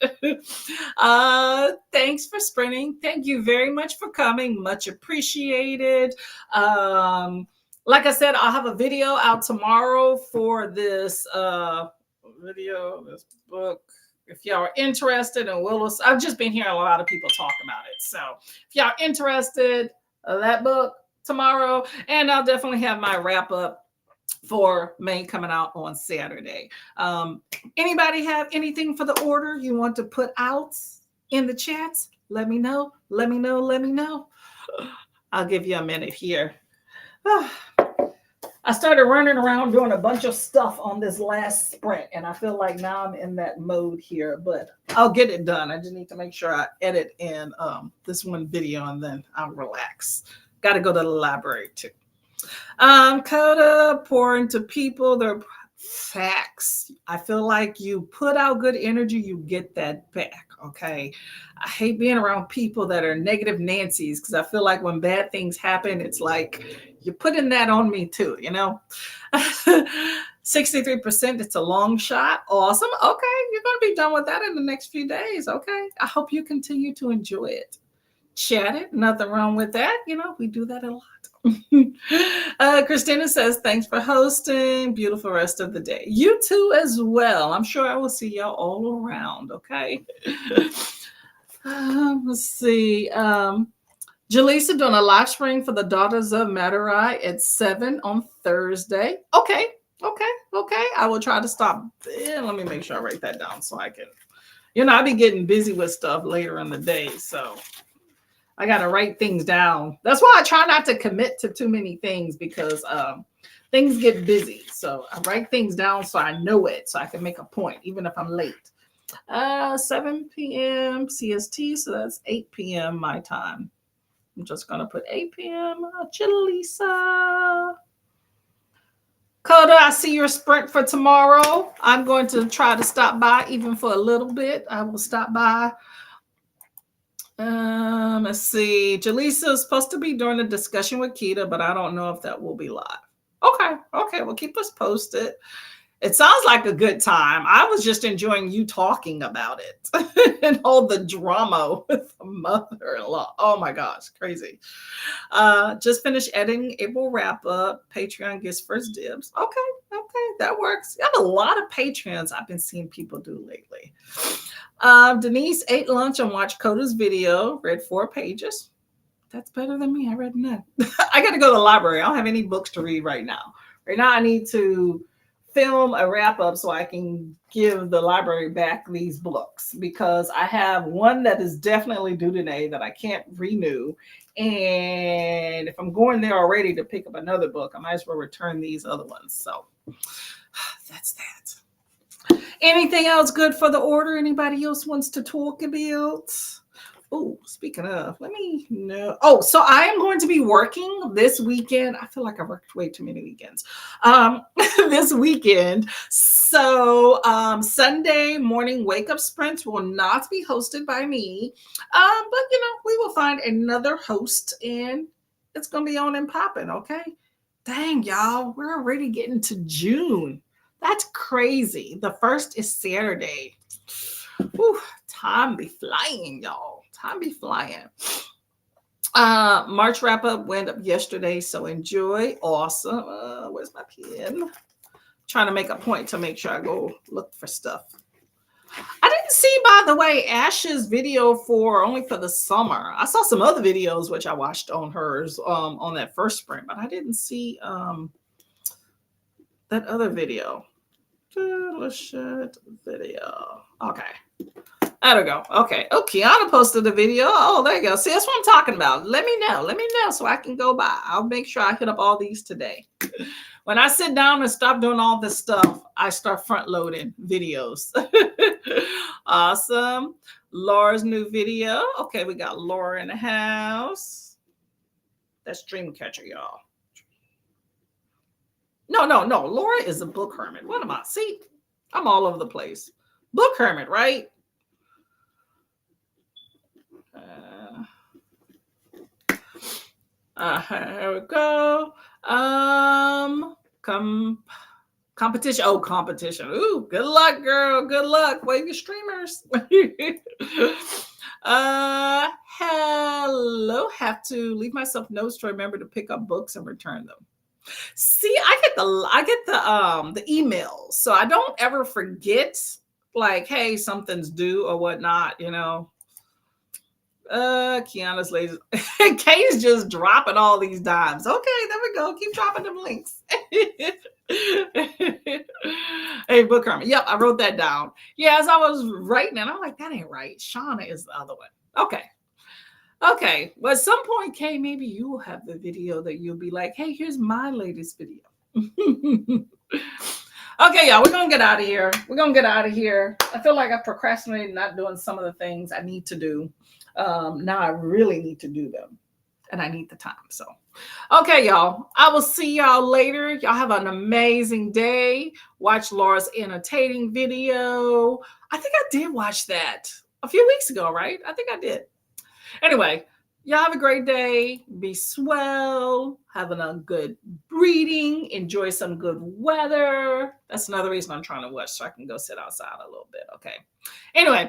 Thanks for sprinting. Thank you very much for coming. Much appreciated. Like I said, I'll have a video out tomorrow for this this book. If y'all are interested in Willis, I've just been hearing a lot of people talk about it. So if y'all are interested, that book tomorrow, and I'll definitely have my wrap up for May coming out on Saturday. Anybody have anything for the order you want to put out in the chats? Let me know. I'll give you a minute here. I started running around doing a bunch of stuff on this last sprint, and I feel like now I'm in that mode here, but I'll get it done. I just need to make sure I edit in this one video, and then I'll relax. Got to go to the library too. Coda, pour into people. They're facts. I feel like you put out good energy, you get that back. Okay. I hate being around people that are negative Nancy's because I feel like when bad things happen, it's like you're putting that on me too, 63%, it's a long shot. Awesome. Okay. You're going to be done with that in the next few days. Okay. I hope you continue to enjoy it. Chat it. Nothing wrong with that. We do that a lot. Christina says, thanks for hosting. Beautiful rest of the day. You too as well. I'm sure I will see y'all all around. Okay. Let's see. Jaleesa doing a live stream for the Daughters of Madurai at 7 on Thursday. Okay. I will try to stop. Let me make sure I write that down so I can, I'll be getting busy with stuff later in the day. So I got to write things down. That's why I try not to commit to too many things because things get busy. So I write things down so I know it, so I can make a point, even if I'm late. 7 p.m. CST, so that's 8 p.m. my time. I'm just going to put 8 p.m. Jaleesa. Coda, I see your sprint for tomorrow. I'm going to try to stop by even for a little bit. I will stop by. Let's see. Jaleesa is supposed to be doing a discussion with Keita, but I don't know if that will be live. Okay. Well, keep us posted. It sounds like a good time. I was just enjoying you talking about it and all the drama with the mother-in-law. Oh my gosh, crazy. Just finished editing. It will wrap up. Patreon gets first dibs. Okay, that works. You have a lot of Patreons I've been seeing people do lately. Denise ate lunch and watched Coda's video, read 4 pages. That's better than me. I read none. I got to go to the library. I don't have any books to read right now. Right now I need to film a wrap up so I can give the library back these books because I have one that is definitely due today that I can't renew. And if I'm going there already to pick up another book, I might as well return these other ones. So that's that. Anything else good for the order? Anybody else wants to talk about? Oh, speaking of, let me know. Oh, so I am going to be working this weekend. I feel like I worked way too many weekends. This weekend. So Sunday morning wake up sprints will not be hosted by me. But we will find another host and it's gonna be on and popping, okay? Dang, y'all, we're already getting to June. That's crazy. The first is Saturday. Whew, time be flying, y'all. Time be flying. March wrap up went up yesterday, so enjoy. Awesome. Where's my pen? Trying to make a point to make sure I go look for stuff. I didn't see, by the way, Ash's video only for the summer. I saw some other videos which I watched on hers on that first sprint, but I didn't see that other video. Delicious video. Okay. There we go. Okay. Oh, Kiana posted a video. Oh, there you go. See, that's what I'm talking about. Let me know. Let me know so I can go by. I'll make sure I hit up all these today. When I sit down and stop doing all this stuff, I start front loading videos. Awesome. Laura's new video. Okay, we got Laura in the house. That's Dreamcatcher, y'all. No. Laura is a book hermit. What am I? See, I'm all over the place. Book hermit, right? Here we go. Competition. Oh, competition. Ooh, good luck, girl. Good luck. Wave your streamers. Hello. Have to leave myself notes to remember to pick up books and return them. See, I get the emails, so I don't ever forget. Like, hey, something's due or whatnot. Kiana's lazy. Kay's just dropping all these dimes. Okay, there we go. Keep dropping them links. Hey, book hermit. Yep, I wrote that down. Yeah, as I was writing it, I'm like, that ain't right. Shauna is the other one. Okay. Well, at some point, Kay, maybe you will have the video that you'll be like, hey, here's my latest video. Okay, y'all, we're gonna get out of here. I feel like I procrastinated not doing some of the things I need to do. Now I really need to do them and I need the time. So, okay, y'all, I will see y'all later. Y'all have an amazing day. Watch Laura's entertaining video. I think I did watch that a few weeks ago, right? I think I did. Anyway, y'all have a great day. Be swell. Having a good reading. Enjoy some good weather. That's another reason I'm trying to watch so I can go sit outside a little bit. Okay. Anyway.